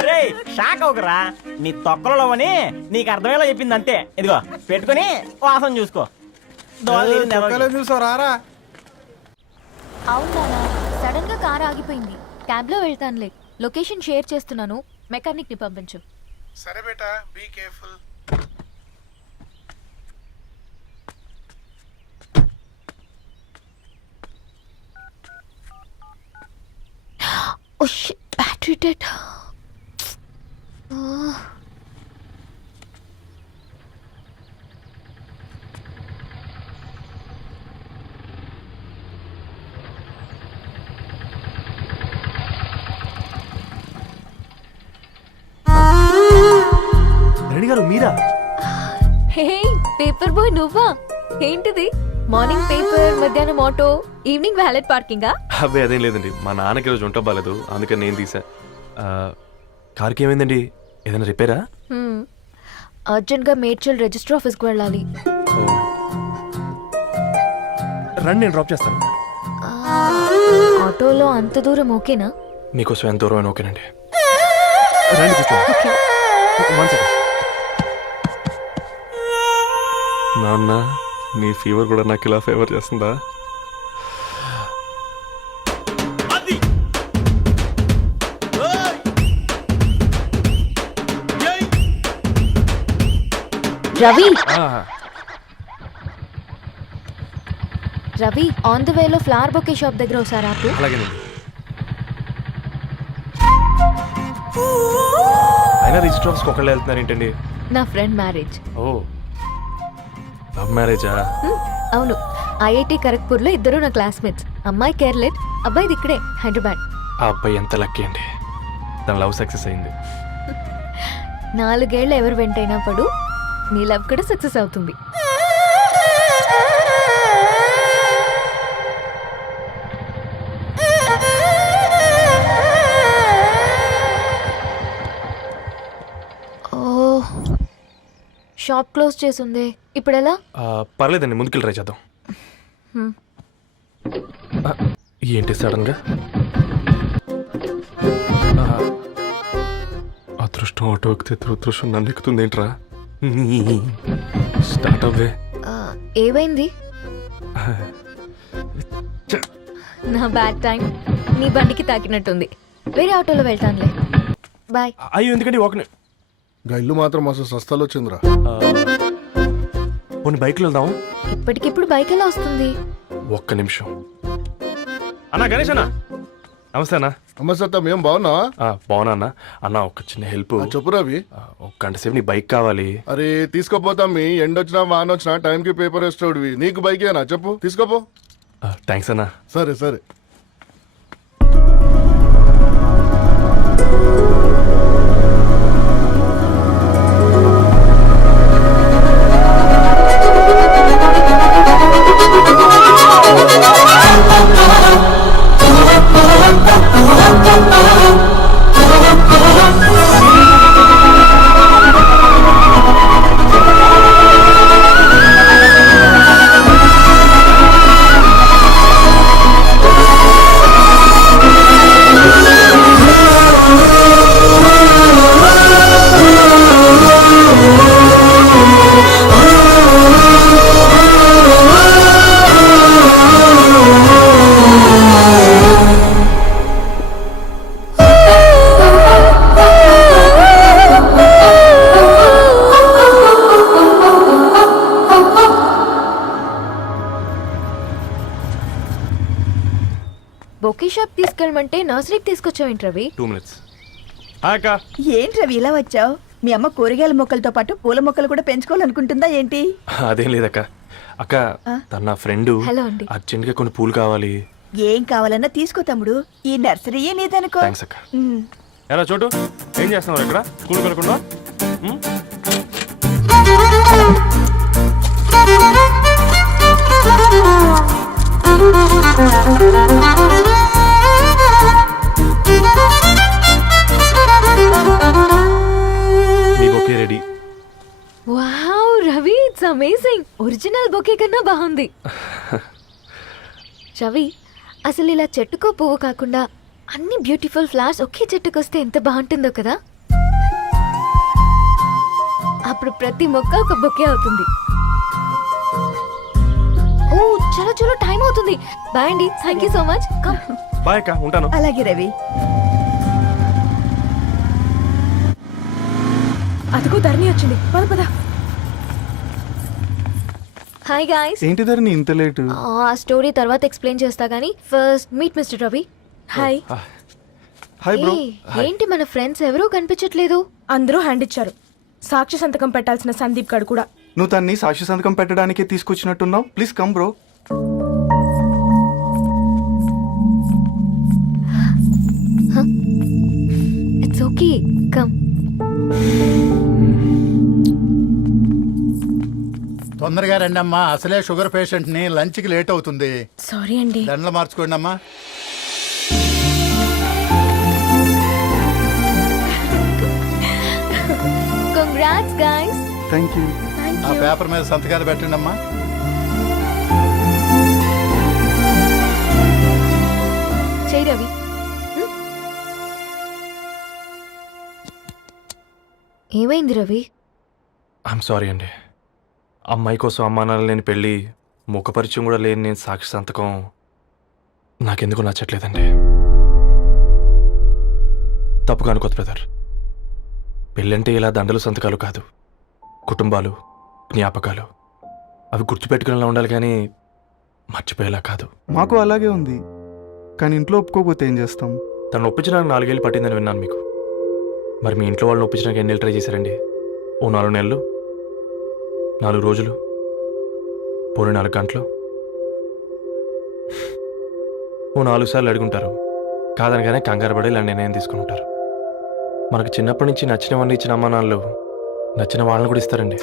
రే షాక్ అవకరా, నీ తొక్కలలో అని నీకు అర్థమయ్యేలా చెప్పింది అంతే. ఇదిగో పెట్టుకొని వాసన చూసుకో. చూసారా? అవునా, సడన్ గా కార్ ఆగిపోయింది. క్యాబ్ లో వెళ్తానులే. లొకేషన్ షేర్ చేస్తున్నాను, మెకానిక్ ని పంపించు. సరే బేటా, be careful. Oh shit, battery dead. Reddy garu మీరా? హే పేపర్ బాయ్ నువ్వా? ఏంటిది? మార్నింగ్ పేపర్, మధ్యాహ్నం ఆటో, ఈవినింగ్ వ్యాలెట్ పార్కింగా? అబ్బాయి అదేం లేదండి, మా నాన్నకి రోజు ఉంట బాగాలేదు, అందుకని నేను తీసా. కార్కి ఏమైందండి? ఏదైనా రిపేరా? అర్జెంట్ గా మేడ్చల్ రిజిస్టర్ ఆఫీస్కి వెళ్ళాలి. రండి, నేను డ్రాప్ చేస్తాను. ఆటోలో అంత దూరం ఓకేనా? మీకోసం ఎంత దూరం అయినా ఓకేనండి. రండి కూర్చోండి. One second. నాన్న, నీ ఫీవర్ కూడా నాకు ఇలా ఫేవర్ చేస్తుందా? రవి, రవి ఆన్ ద వేలో ఫ్లవర్ బొకే షాప్ దగ్గర ఒకసారి ఆపు. అలాగేనండి. అయినా రిజిస్టర్ ఆఫీస్కి ఒకళ్ళు వెళ్తున్నారు ఏంటండి? నా ఫ్రెండ్ మ్యారేజ్. ఓ, లవ్ మ్యారేజా? అవును, ఐఐటి ఖరగ్పూర్లో ఇద్దరు నా క్లాస్మేట్స్. అమ్మాయి కేర్లెట్, అబ్బాయిది ఇక్కడే హైదరాబాద్. ఆ అబ్బాయి ఎంత లక్కీ అండి, తన లవ్ సక్సెస్ అయింది. 4 ఏళ్ళు ఎవరు వెంటైనా పడు, నీ లవ్ కూడా సక్సెస్ అవుతుంది. షాప్ క్లోజ్ చేసింది, ఇప్పుడు ఎలా? పర్లేదండి, ముందుకెళ్ళి ట్రై చేద్దాం. ఏంటి సడన్ గా? అదృష్టం ఆటో ఎక్కితే దురదృష్టం నన్ను ఎక్కుతుంది ఏంట్రా? స్టార్ట్ అవ్వే. ఏమైంది? నా బ్యాడ్ టైం నీ బండికి తాకినట్టుంది. వేరే ఆటోలో వెళ్తానులే. బాయ్. అయ్యో ఎందుకంటే ఒక ఇల్లు మాత్రం మస్తు సస్తాలు వచ్చిందిరా. కొన్ని బైక్లో వెళ్దాం. ఇప్పటికిప్పుడు బైక్ ఎలా వస్తుంది? ఒక్క నిమిషం. అన్నా గణేష్ అన్న, నమస్తే అన్న. నమస్తే, ఏం బాగున్నావా? బాగున్నా అన్న. అన్న ఒక చిన్న హెల్ప్. చెప్పు రవి. ఒక గంట సేపు నీ బైక్ కావాలి. అరే తీసుకోపోతాం, మీ ఎండొచ్చినా వాన వచ్చినా టైంకి పేపర్ వేస్తాడువి. నీకు బైకేనా చెప్పు, తీసుకోపో. థ్యాంక్స్ అన్న. సరే సరే. బొకే షాప్ తీసుకెళ్ళమంటే నర్సరీకి తీసుకొచ్చావేంటి రవి? 2 minutes. అక్క ఏంటి రవి ఇలా వచ్చావు? మీ అమ్మ కూరగాయల మొక్కలతో పాటు పూల మొక్కలు కూడా పెంచుకోవాలనుకుంటుందా ఏంటి? అదేం లేదక్క. అక్క తన నా ఫ్రెండ్ హలో అండి. అర్జెంట్గా కొన్ని పూలు కావాలి. ఏం కావాలన్నా తీసుకో తమ్ముడు, ఈ నర్సరీయే నీదనుకో. థ్యాంక్స్ అక్క. ఎలా చోటు ఏం చేస్తున్నావు ఇక్కడ? స్కూల్ వెళ్ళకుండా? మీ bouquet ready. Wow Ravi, it's amazing. Original bouquet కన్నా బాగుంది. రవి, అసలు ఇలా చెట్టుకో పువ్వు కాకుండా అన్ని బ్యూటిఫుల్ ఫ్లవర్స్ ఒకే చెట్టుకు వస్తే ఎంత బాగుంటుందో కదా. అప్పుడు ప్రతి మొక్క ఒక బొకే అవుతుంది. ఓ చలో చలో, టైం అవుతుంది. బాయ్ అండి, thank you so much. Bye అక్క, ఉంటాను. అలాగే రవి. అదిగో ధరణి వచ్చింది, పద పద. Hi guys. ఏంటి ధరణి ఇంత లేటు? ఆ స్టోరీ తర్వాత ఎక్స్ప్లెయిన్ చేస్తా గానీ first meet mister Ravi. Hi. Hi bro. ఏంటి మన ఫ్రెండ్స్ ఎవరూ కనిపించట్లేదు? అందరూ హ్యాండ్ ఇచ్చారు. సాక్షి సంతకం పెట్టాల్సిన సందీప్ గడు కూడా. నువ్వు తన్ని సాక్షి సంతకం పెట్టడానికే తీసుకొచ్చినట్టున్నావు. Please come bro. It's okay, come. తొందరగా రండి అమ్మా, అసలే షుగర్ పేషెంట్ ని, లంచ్ కి లేట్ అవుతుంది. సారీ అండి. దండలు మార్చుకోండి అమ్మా. Congrats guys. Thank you. ఆ పేపర్ మీద సంతకాలు పెట్టండి అమ్మా. చెయ్ రవి. ఏమైంది రవి? ఐఎమ్ సారీ అండి. అమ్మాయి కోసం అమ్మా నాన్న లేని పెళ్ళి, ముఖపరిచయం కూడా లేని నేను సాక్షి సంతకం నాకెందుకు నచ్చట్లేదండి. తప్పుగా అనుకోదు బ్రదర్. పెళ్ళంటే ఇలా దండలు సంతకాలు కాదు, కుటుంబాలు, జ్ఞాపకాలు. అవి గుర్తుపెట్టుకునేలా ఉండాలి కానీ మర్చిపోయేలా కాదు. మాకు అలాగే ఉంది, కానీ ఇంట్లో ఒప్పుకోకపోతే ఏం చేస్తాం? తను ఒప్పించడానికి 4 ఏళ్ళు పట్టిందని విన్నాను మీకు. మరి మీ ఇంట్లో వాళ్ళని ఒప్పించడానికి ఎన్ని ఏళ్ళు ట్రై చేశారండి? ఓ 4 నెలలు, 4 రోజులు, పోనీ 4 గంటలు, ఓ 4 సార్లు అడుగుంటారు. కాదనగానే కంగారు పడి ఇలా నిర్ణయం తీసుకుని ఉంటారు. మనకు చిన్నప్పటి నుంచి నచ్చినవన్నీ ఇచ్చిన అమ్మానాళ్ళు నచ్చిన వాళ్ళని కూడా ఇస్తారండి.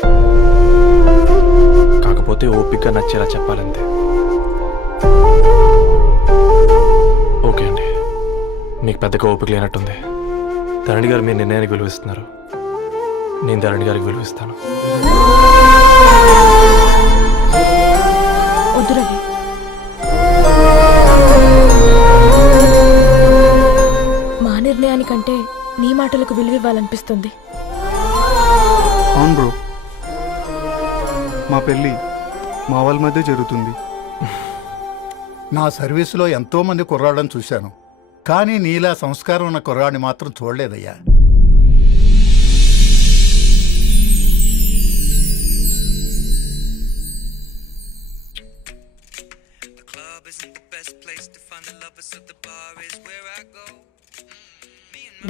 కాకపోతే ఓపికగా నచ్చేలా చెప్పాలంతే. ఓకే అండి, మీకు పెద్దగా ఓపిక లేనట్టుంది. ధరణి గారు మీ నిర్ణయానికి విలువిస్తున్నారు, నేను ధరణి గారికి విలువిస్తాను. వద్దు రవి. మా నిర్ణయానికంటే నీ మాటలకు విలువివ్వాలనిపిస్తుంది. అవును బ్రో, మా పెళ్ళి మా వాళ్ళ మధ్య జరుగుతుంది. నా సర్వీసులో ఎంతో మంది కుర్రాళ్ళని చూశాను, కానీ నీలా సంస్కారం ఉన్న కుర్రాడిని మాత్రం చూడలేదయ్యా.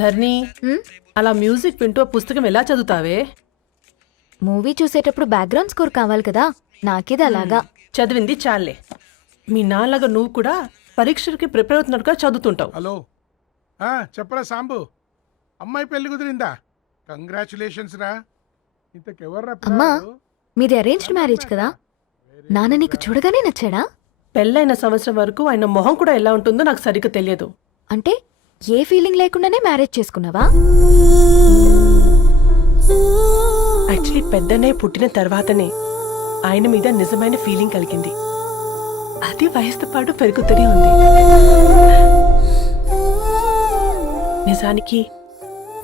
ధర్ని, అలా మ్యూజిక్ వింటూ ఆ పుస్తకం ఎలా చదువుతావే? మూవీ చూసేటప్పుడు బ్యాక్గ్రౌండ్ స్కోర్ కావాలి కదా, నాకిది అలాగా. చదివింది చాలే. మీ నాన్నగా నువ్వు కూడా పరీక్షలకి ప్రిపేర్ అవుతున్నట్టుగా చదువుతుంటావు. హలో, చెప్పరా సాంబు, అమ్మాయి పెళ్లి కుదిరిందా? కంగ్రాచులేషన్స్ రా. ఇంతకెవర్రా అమ్మా, పిల్లాడు? మీది అరేంజ్డ్ మ్యారేజ్ కదా, నాన్న నీకు చూడగానే నచ్చాడా? పెళ్ళైన సంవత్సరం వరకు ఆయన మొహం కూడా ఎలా ఉంటుందో నాకు సరిగ్గా తెలియదు. అంటే ఏ ఫీలింగ్ లేకుండానే మ్యారేజ్ చేసుకున్నావా? యాక్చువల్లీ పెద్దనే పుట్టిన తర్వాతనే ఆయన మీద నిజమైన ఫీలింగ్ కలిగింది. అది వయసుతో పాటు పెరుగుతూనే ఉంది. నిజానికి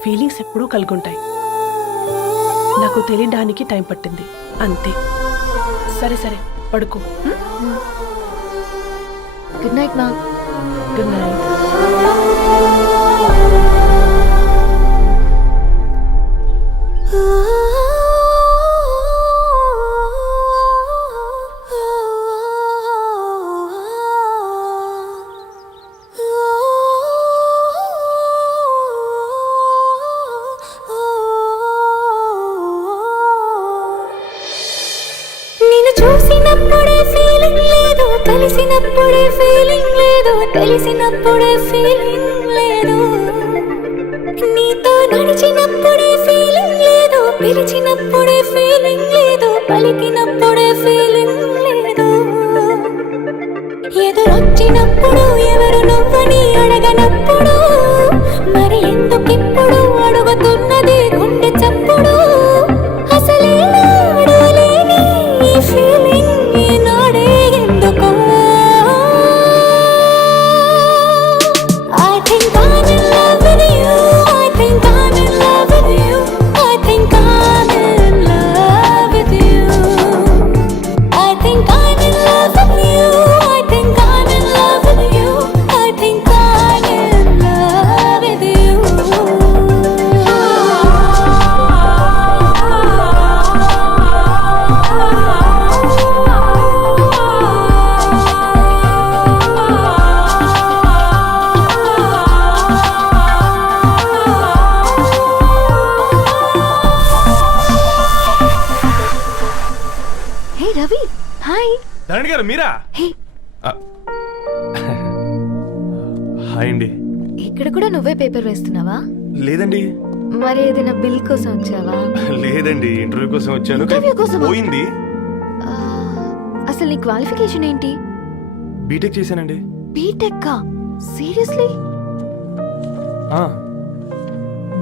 ఫీలింగ్స్ ఎప్పుడూ కలుగుంటాయి. నాకు తెలియడానికి టైం పట్టింది అంతే. సరే సరే, పడుకో. గుడ్ నైట్ మా. Good night. నిన్ను చూసినప్పుడే ఫీలింగ్ లేదు, కలిసినప్పుడే ఫీలింగ్ లేదు, తెలిసినప్పుడే ఫీలింగ్ లేదు, నీతో నడిచినప్పుడే ఫీలింగ్ లేదు, పిలిచినప్పుడే ఫీలింగ్ లేదు, పలికినప్పుడే ఫీలింగ్ లేదు, ఎదురొచ్చినప్పుడు ఎవరు నువ్వని అడగనప్పుడు మరి ఎందుకిప్పుడు అడుగుతున్నది గుండె చప్పుడు, అసలే అడగలేని ఈ ఫీలింగ్ ఈనాడే ఎందుకో. I think I'm in love with you, I think I'm in love with you, I think I'm in love with you, I think I'm in love with you, I think I'm in love with you, I think I'm in love with you. Hey Ravi, hi. Dharani garu మీరా? హే, hi అండి. ఇక్కడ కూడా నువ్వే paper వేస్తున్నావా? లేదండి. మరి ఏదైనా bill కోసం వచ్చావా? లేదండి, ఇంటర్వ్యూ కోసం వచ్చాను. ఇంటర్వ్యూ కోసమా? పోయింది. ఆ, అసలు నీ క్వాలిఫికేషన్ ఏంటి? బీటెక్ చేశానండి. బీటెక్? సీరియస్లీ?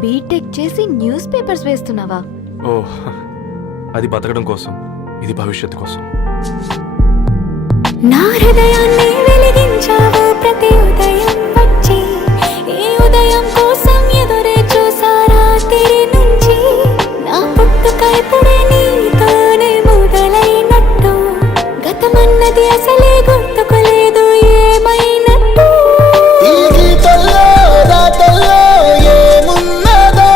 బీటెక్ చేసి న్యూస్ పేపర్స్ వేస్తున్నావా? ఓ, అది బతకడం కోసం, ఇది భవిష్యత్తు కోసం. నా హృదయాన్ని వెలిగించావు ప్రతి ఉదయం వచ్చి, ఈ ఉదయం కోసం ఎదురే చూసా రాత్రి నుంచి, నా పుట్టుక ఇప్పుడే నీతోనే మొదలైనట్టు, గతమన్నది అసలే గుర్తుకులేదు ఏమైనట్టు. ఈ గీతల్లో రాతల్లో ఏమున్నదో,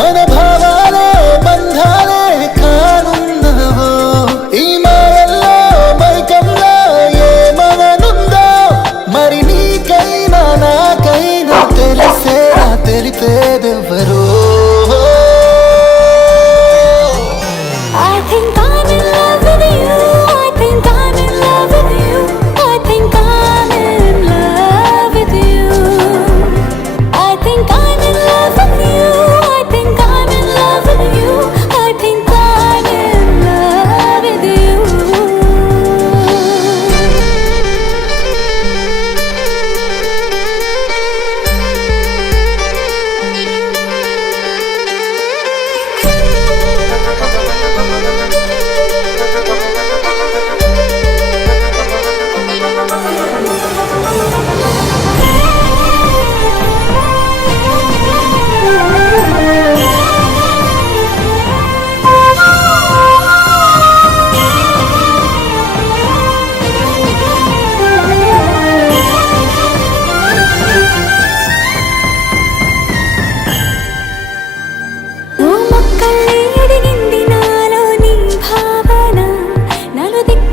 మన భావాలే బంధాలే కానున్నవో, ఈ మాయల్లో మైకంలో ఏమనుందో, మరి నీకైనా నాకైనా తెలిసేనా తెలిపేదెవరో. I think I'm in love with you, I think I'm in love with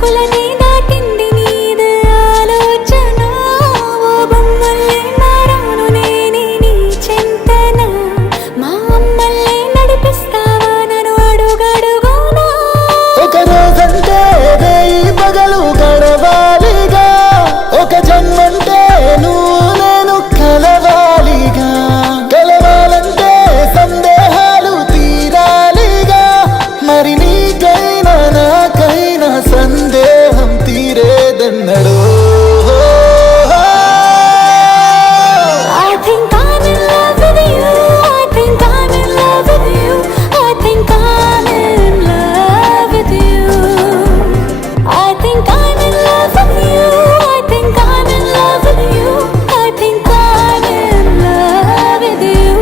తలుపులనే దాటింది నీది ఆలోచన ఓ బొమ్మల్లే మారాను నేనే నీ చింతన మా అమ్మల్లే నడిపిస్తావా నన్ను అడుగడుగునా ఒక రోజంటే ఈ పగలు గడవాలిగా ఒక జన్మంటే నువ్వు నేను కలవాలిగా కలవాలంటే సందేహాలు తీరాలిగా మరి నీకైనా నాకైనా సందేహం తీరేదన్నడో I think I'm in love with you. I think I'm in love with you. I think I'm in love with you. I think I'm in love with you. I think I'm in love with you. I think I'm in love with you.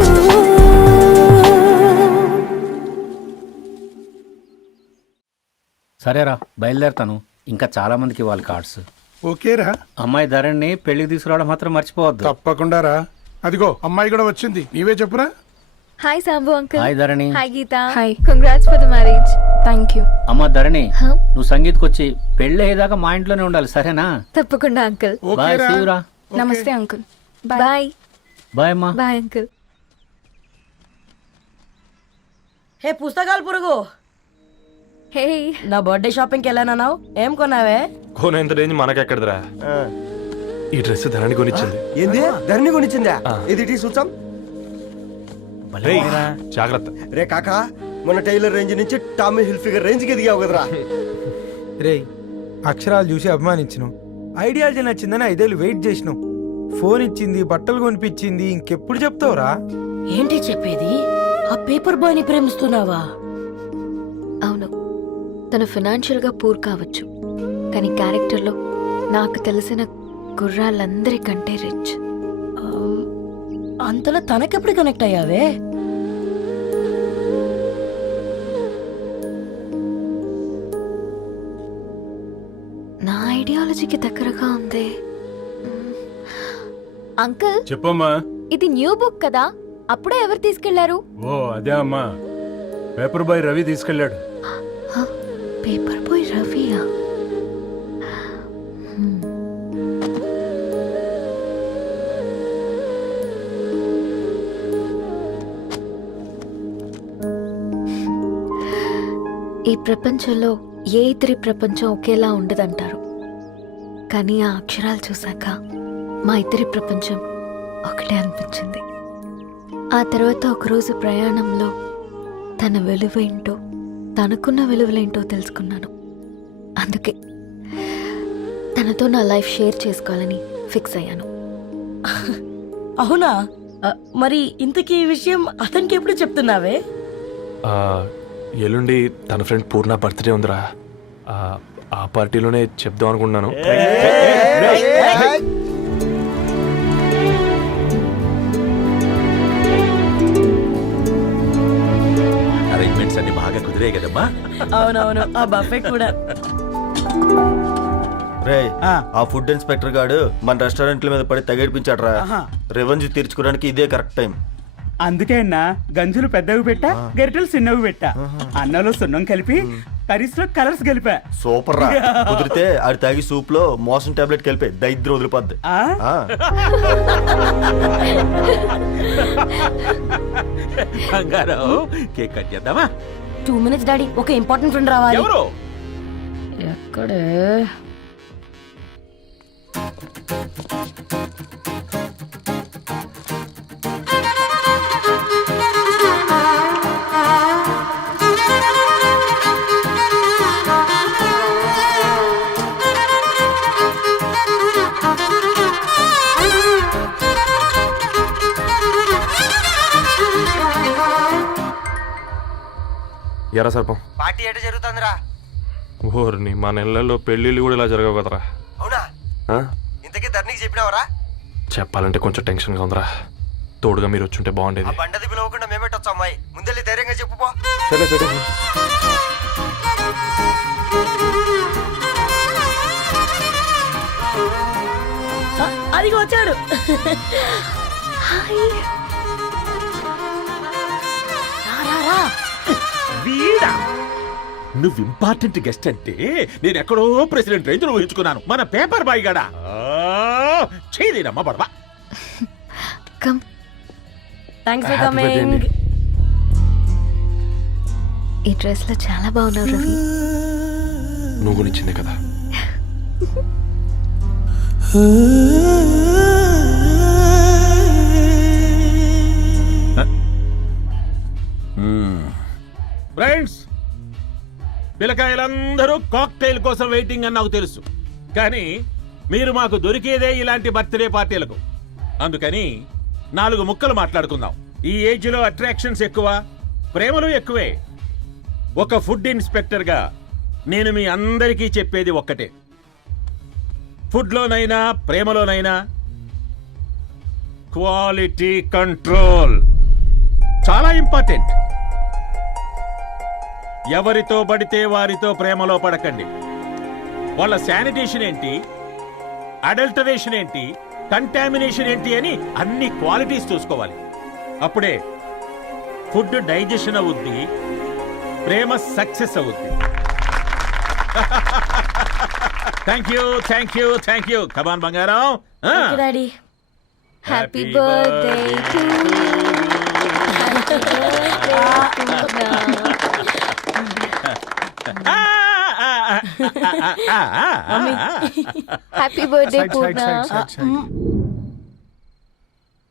సరేరా బయలుదేరుతాను. ఇంకా చాలా మందికి ఇవ్వాలి cards. ఓకేరా, అమ్మాయి ధరణి పెళ్లికి తీసుకురావడం మాత్రం మర్చిపోవద్దు. తప్పకుండా రా. అదిగో అమ్మాయి కూడా వచ్చింది, నీవే చెప్పురా. Hi Sambu uncle. Hi Dharani. Hi Geetha. Hi. Congrats for the marriage. Thank you. అమ్మ ధరణి, నువ్వు సంగీత్కి వచ్చి పెళ్లి అయ్యేదాకా మా ఇంట్లోనే ఉండాలి, సరేనా? తప్పకుండా అంకుల్. బాయ్, ఓకేరా. see you రా. నమస్తే అంకుల్. బాయ్. బాయ్ అమ్మా. Bye uncle. హే పుస్తకాలు పురుగు, హే నా బర్త్డే షాపింగ్కి వెళ్ళానన్నావు, ఏం కొన్నావే? కోనేంత రేంజ్ మనకెక్కడదిరా. ఈ డ్రెస్ ధరణి కొనిచ్చింది. ఏంది ధరణి కొనిచ్చిందా? ఇది టీ సూచం. రేయ్, జాగ్రత్త. రే కాకా, మన టైలర్ రేంజ్ నుంచి టామీ హిల్ఫిగర్ రేంజ్ కి ఎదిగావు కదరా. రే అక్షరాలు చూసి అభిమానించను, ఐడియాలజీ నచ్చిందని 5 ఏళ్ళు వెయిట్ చేసినావు. ఫోన్ ఇచ్చింది, బట్టలు కొనిపించింది, ఇంకెప్పుడు చెప్తావురా? ఏంటి చెప్పేది? ఆ పేపర్ బాయ్ ని ప్రేమిస్తున్నావా? అవును, తను ఫినాన్షియల్గా పూర్ కావచ్చు, కానీ క్యారెక్టర్లో నాకు తెలిసిన గుర్రాలందరికంటే రిచ్. అంతలో తనకెప్పుడు కనెక్ట్ అయ్యావే? నా ఐడియాలజీకి దగ్గరగా ఉంది. అంకుల్ చెప్పమ్మా. ఇది న్యూ బుక్ కదా, అప్పుడే ఎవరు తీసుకెళ్లారు? ఓ అదే అమ్మా, పేపర్ బాయ్ రవి తీసుకెళ్ళాడు. పేపర్ బాయ్ రవియా? ఈ ప్రపంచంలో ఏ ఇతరి ప్రపంచం ఒకేలా ఉండదంటారు, కానీ ఆ అక్షరాలు చూశాక మా ఇద్దరి ప్రపంచం ఒకటే అనిపించింది. ఆ తర్వాత ఒకరోజు ప్రయాణంలో తన విలువేంటో, తనకున్న విలువలేంటో తెలుసుకున్నాను. అందుకే తనతో నా లైఫ్ షేర్ చేసుకోవాలని ఫిక్స్ అయ్యాను. అవునా? మరి ఇంతకీ ఈ విషయం అతనికి ఎప్పుడు చెప్తున్నావే? ఎల్లుండి తన ఫ్రెండ్ పూర్ణ బర్త్డే ఉందిరా. ఆ పార్టీలోనే చెప్దాం అనుకున్నాను. అరేంజ్మెంట్స్ అన్ని బాగా కుదిరాయి కదమ్మా. అవునవును, ఆ బఫే కూడా. రే ఆ ఫుడ్ ఇన్స్పెక్టర్ గాడు మన రెస్టారెంట్ల మీద పడి తగేడిపించాడు రా. రెవెన్యూ తీర్చుకోవడానికి ఇదే కరెక్ట్ టైం. అందుకే అన్న గంజులు పెద్దవి పెట్టా, గరిటెలు చిన్నవి పెట్టా. అన్నంలో సున్నం కలిపి, కర్రీస్లో కలర్స్ కలిపా. సూపర్ రా. కుదిరితే ఆడి తాగి సూప్ లో మోషన్ టాబ్లెట్ కలిపే దైద్రం వదిలిపోద్ది. కేక్ కట్ చేద్దామా? 2 minutes డాడీ, ఒక ఇంపార్టెంట్ ఫ్రెండ్ రావాలి. ఎవరు? ఎక్కడే? ఎరా సర్పం, పార్టీ ఎట జరుగుతుందిరా? ఓర్ని మా నెలల్లో పెళ్ళిళ్ళు కూడా ఇలా జరగవు కదరా. అవునా? ఇంతకీ ధరణికి చెప్పినావరా? చెప్పాలంటే కొంచెం టెన్షన్గా ఉందిరా. తోడుగా మీరు వచ్చుంటే బాగుండేది. బండది పిలవకుండా మేమేటొచ్చు అమ్మాయి, ముందెళ్ళి ధైర్యంగా చెప్పుపో. సరే సరే. అదిగో వచ్చాడు. వీడా? నువ్వు ఇంపార్టెంట్ గెస్ట్ అంటే నేను ఎక్కడో ప్రెసిడెంట్ రేంజ్ లో ఊహించుకున్నాను. మన పేపర్ బాయ్ గడా చేయలేనమ్మా బడవా. Come. Thanks for Happy birthday coming. అండి. ఈ డ్రెస్ లో చాలా బాగున్నావు రవి. నువ్వు గురించిందే కదా. ఫ్రెండ్స్, పిల్లకాయలందరూ కాక్టైల్ కోసం వెయిటింగ్ అని నాకు తెలుసు. కానీ మీరు మాకు దొరికేదే ఇలాంటి బర్త్డే పార్టీలకు. అందుకని 4 ముక్కలు మాట్లాడుకుందాం. ఈ ఏజ్ లో అట్రాక్షన్స్ ఎక్కువ, ప్రేమలు ఎక్కువే. ఒక ఫుడ్ ఇన్స్పెక్టర్ గా నేను మీ అందరికీ చెప్పేది ఒక్కటే, ఫుడ్ లోనైనా ప్రేమలోనైనా క్వాలిటీ కంట్రోల్ చాలా ఇంపార్టెంట్. ఎవరితో పడితే వారితో ప్రేమలో పడకండి. వాళ్ళ శానిటేషన్ ఏంటి, అడల్టరేషన్ ఏంటి, కంటామినేషన్ ఏంటి అని అన్ని క్వాలిటీస్ చూసుకోవాలి. అప్పుడే ఫుడ్ డైజెషన్ అవుద్ది, ప్రేమ సక్సెస్ అవుద్ది. Thank you, thank you, thank you. Come on బంగారం. Daddy. Happy birthday to happy birthday Purna.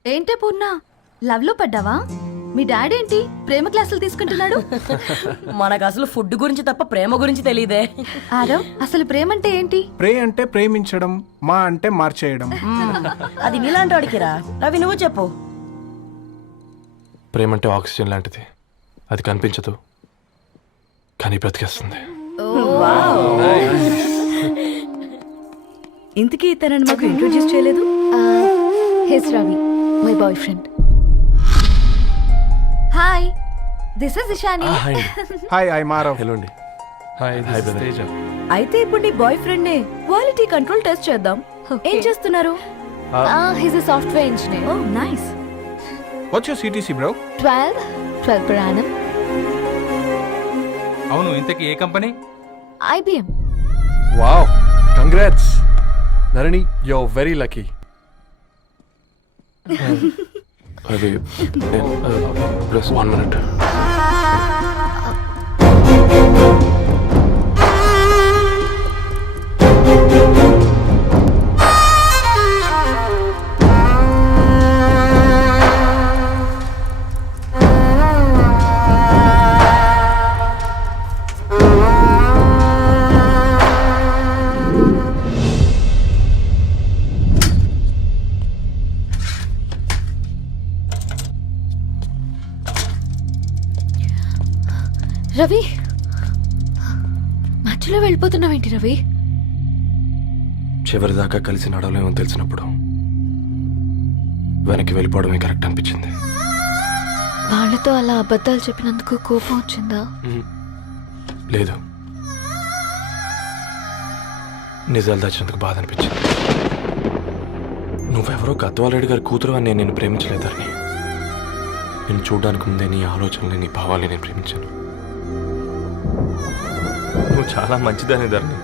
ఏంటే పూర్ణ, లవ్ లో పడ్డావా? మీ డాడీ ఏంటి ప్రేమ క్లాసులు తీసుకుంటున్నాడు? మనకు అసలు ఫుడ్ గురించి తప్ప ప్రేమ గురించి తెలియదే. ఆరవ్, అసలు ప్రేమ అంటే ఏంటి? ప్రే అంటే ప్రేమించడం, మా అంటే మార్చేయడం. అది నీలాంటి వాడికిరా. రవి నువ్వు చెప్పు. ప్రేమ అంటే ఆక్సిజన్ లాంటిది. అది కనిపించదు కానీ బ్రతికేస్తుంది. ఇంతకీ తనని మాకు ఇంట్రొడ్యూస్ చేయలేదు. He's Ravi, my boyfriend. Hi, this is Ishani. Hi, I Marav. Hello అండి. Hi, this is brother. Teja. అయితే ఇప్పుడు నీ బాయ్ ఫ్రెండ్ నే క్వాలిటీ కంట్రోల్ టెస్ట్ చేద్దాం. ఏం చేస్తున్నారు? He's a software engineer. Oh nice. What's your CTC bro? 12 per annum. అవును, ఇంతకీ ఏ కంపెనీ? IBM. Wow, congrats Narani, you are very lucky. అది ప్లస్ 1 minute. రవి, మధ్యలో వెళ్ళిపోతున్నావేంటి రవి? చివరిదాకా కలిసి నడవలేమని తెలిసినప్పుడు వెనక్కి వెళ్ళిపోవడమే కరెక్ట్ అనిపించింది. వాళ్ళతో అలా అబద్ధాలు చెప్పినందుకు కోపం వచ్చిందా? లేదు, నిజాలు దాచినందుకు బాధ అనిపించింది. నువ్వెవరో గద్వాలరెడ్డి గారి కూతురు అని నేను నిన్ను ప్రేమించలేదని. నేను చూడడానికి ముందే నీ ఆలోచనలు, నీ భావాలని నేను ప్రేమించాను. నువ్వు చాలా మంచిదని ధరణి.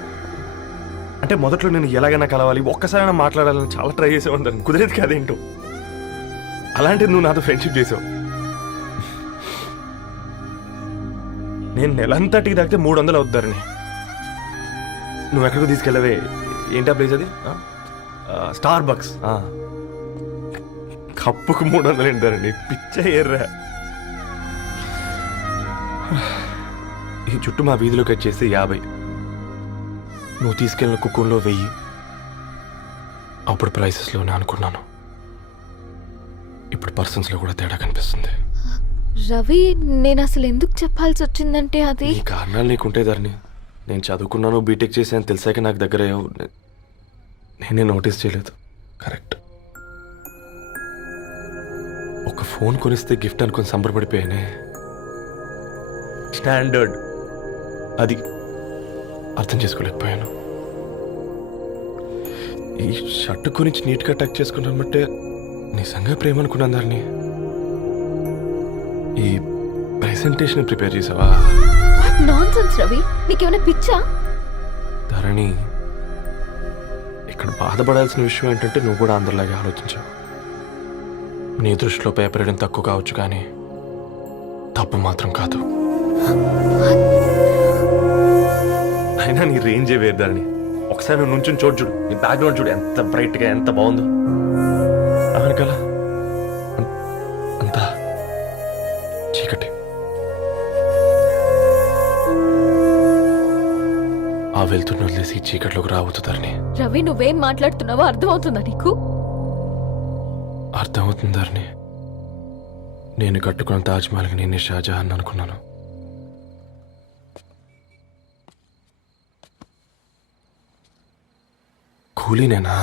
అంటే మొదట్లో నేను ఎలాగైనా కలవాలి, ఒక్కసారైనా మాట్లాడాలని చాలా ట్రై చేసేవాడిని ధరణి. కుదిరేది కాదేంటో. అలాంటిది నువ్వు నాతో ఫ్రెండ్షిప్ చేసావు. నేను నెలంతటికి తాగితే 300 అవుతారని. నువ్వు ఎక్కడికి తీసుకెళ్ళవే? ఏంటా ప్లేస్ అది? Star bucks. కప్పుకు 300 ఏంటారండి, పిచ్చ ఎర్రా. ఈ చుట్టూ మా వీధిలో కట్ చేస్తే 50. నువ్వు తీసుకెళ్ళిన కుక్కర్లో 1000. అప్పుడు ప్రైసెస్లోనే అనుకున్నాను, ఇప్పుడు పర్సన్స్లో కూడా తేడా కనిపిస్తుంది. రవి, నేను అసలు ఎందుకు చెప్పాల్సి వచ్చిందంటే అది నీ కారణాలు నీకుంటే ధరణి. నేను చదువుకున్నాను, బీటెక్ చేశాను తెలిసాక నాకు దగ్గర నేనే నోటీస్ చేయలేదు. కరెక్ట్. ఒక ఫోన్ కొనిస్తే గిఫ్ట్ అనుకుని సంబరపడిపోయానే. స్టాండర్డ్ అది అర్థం చేసుకోలేకపోయాను. ఈ షర్ట్ గురించి నీట్గా టక్ చేసుకున్నామంటే నిజంగా ప్రేమ అనుకున్నాను దాన్ని. ఈ ప్రెజెంటేషన్ ప్రిపేర్ చేసావా? What? నాన్సెన్స్ రవి, నీకేమైనా పిచ్చా? ధరణి, ఇక్కడ బాధపడాల్సిన విషయం ఏంటంటే నువ్వు కూడా అందరిలాగే ఆలోచించావు. నీ దృష్టిలో పేపర్ వేయడం తక్కువ కావచ్చు, కానీ తప్పు మాత్రం కాదు. అయినా నీ రేంజే వేరు ధరణి. ఒకసారి నువ్వు నుంచుని చూడు, నీ బ్యాక్గ్రౌండ్ చూడు ఎంత బ్రైట్గా ఎంత బాగుందో. వెనకాల అంతా చీకటి. ఆ వెళ్తున్న వదిలేసి ఈ చీకట్లోకి రావద్దు ధరణి. రవి, నువ్వేం మాట్లాడుతున్నావో అర్థమవుతుందా నీకు? అర్థమవుతుంది ధరణి. నేను కట్టుకున్న తాజ్మహల్కి నేనే షాజహాన్ అనుకున్నాను. కూలీనేనా?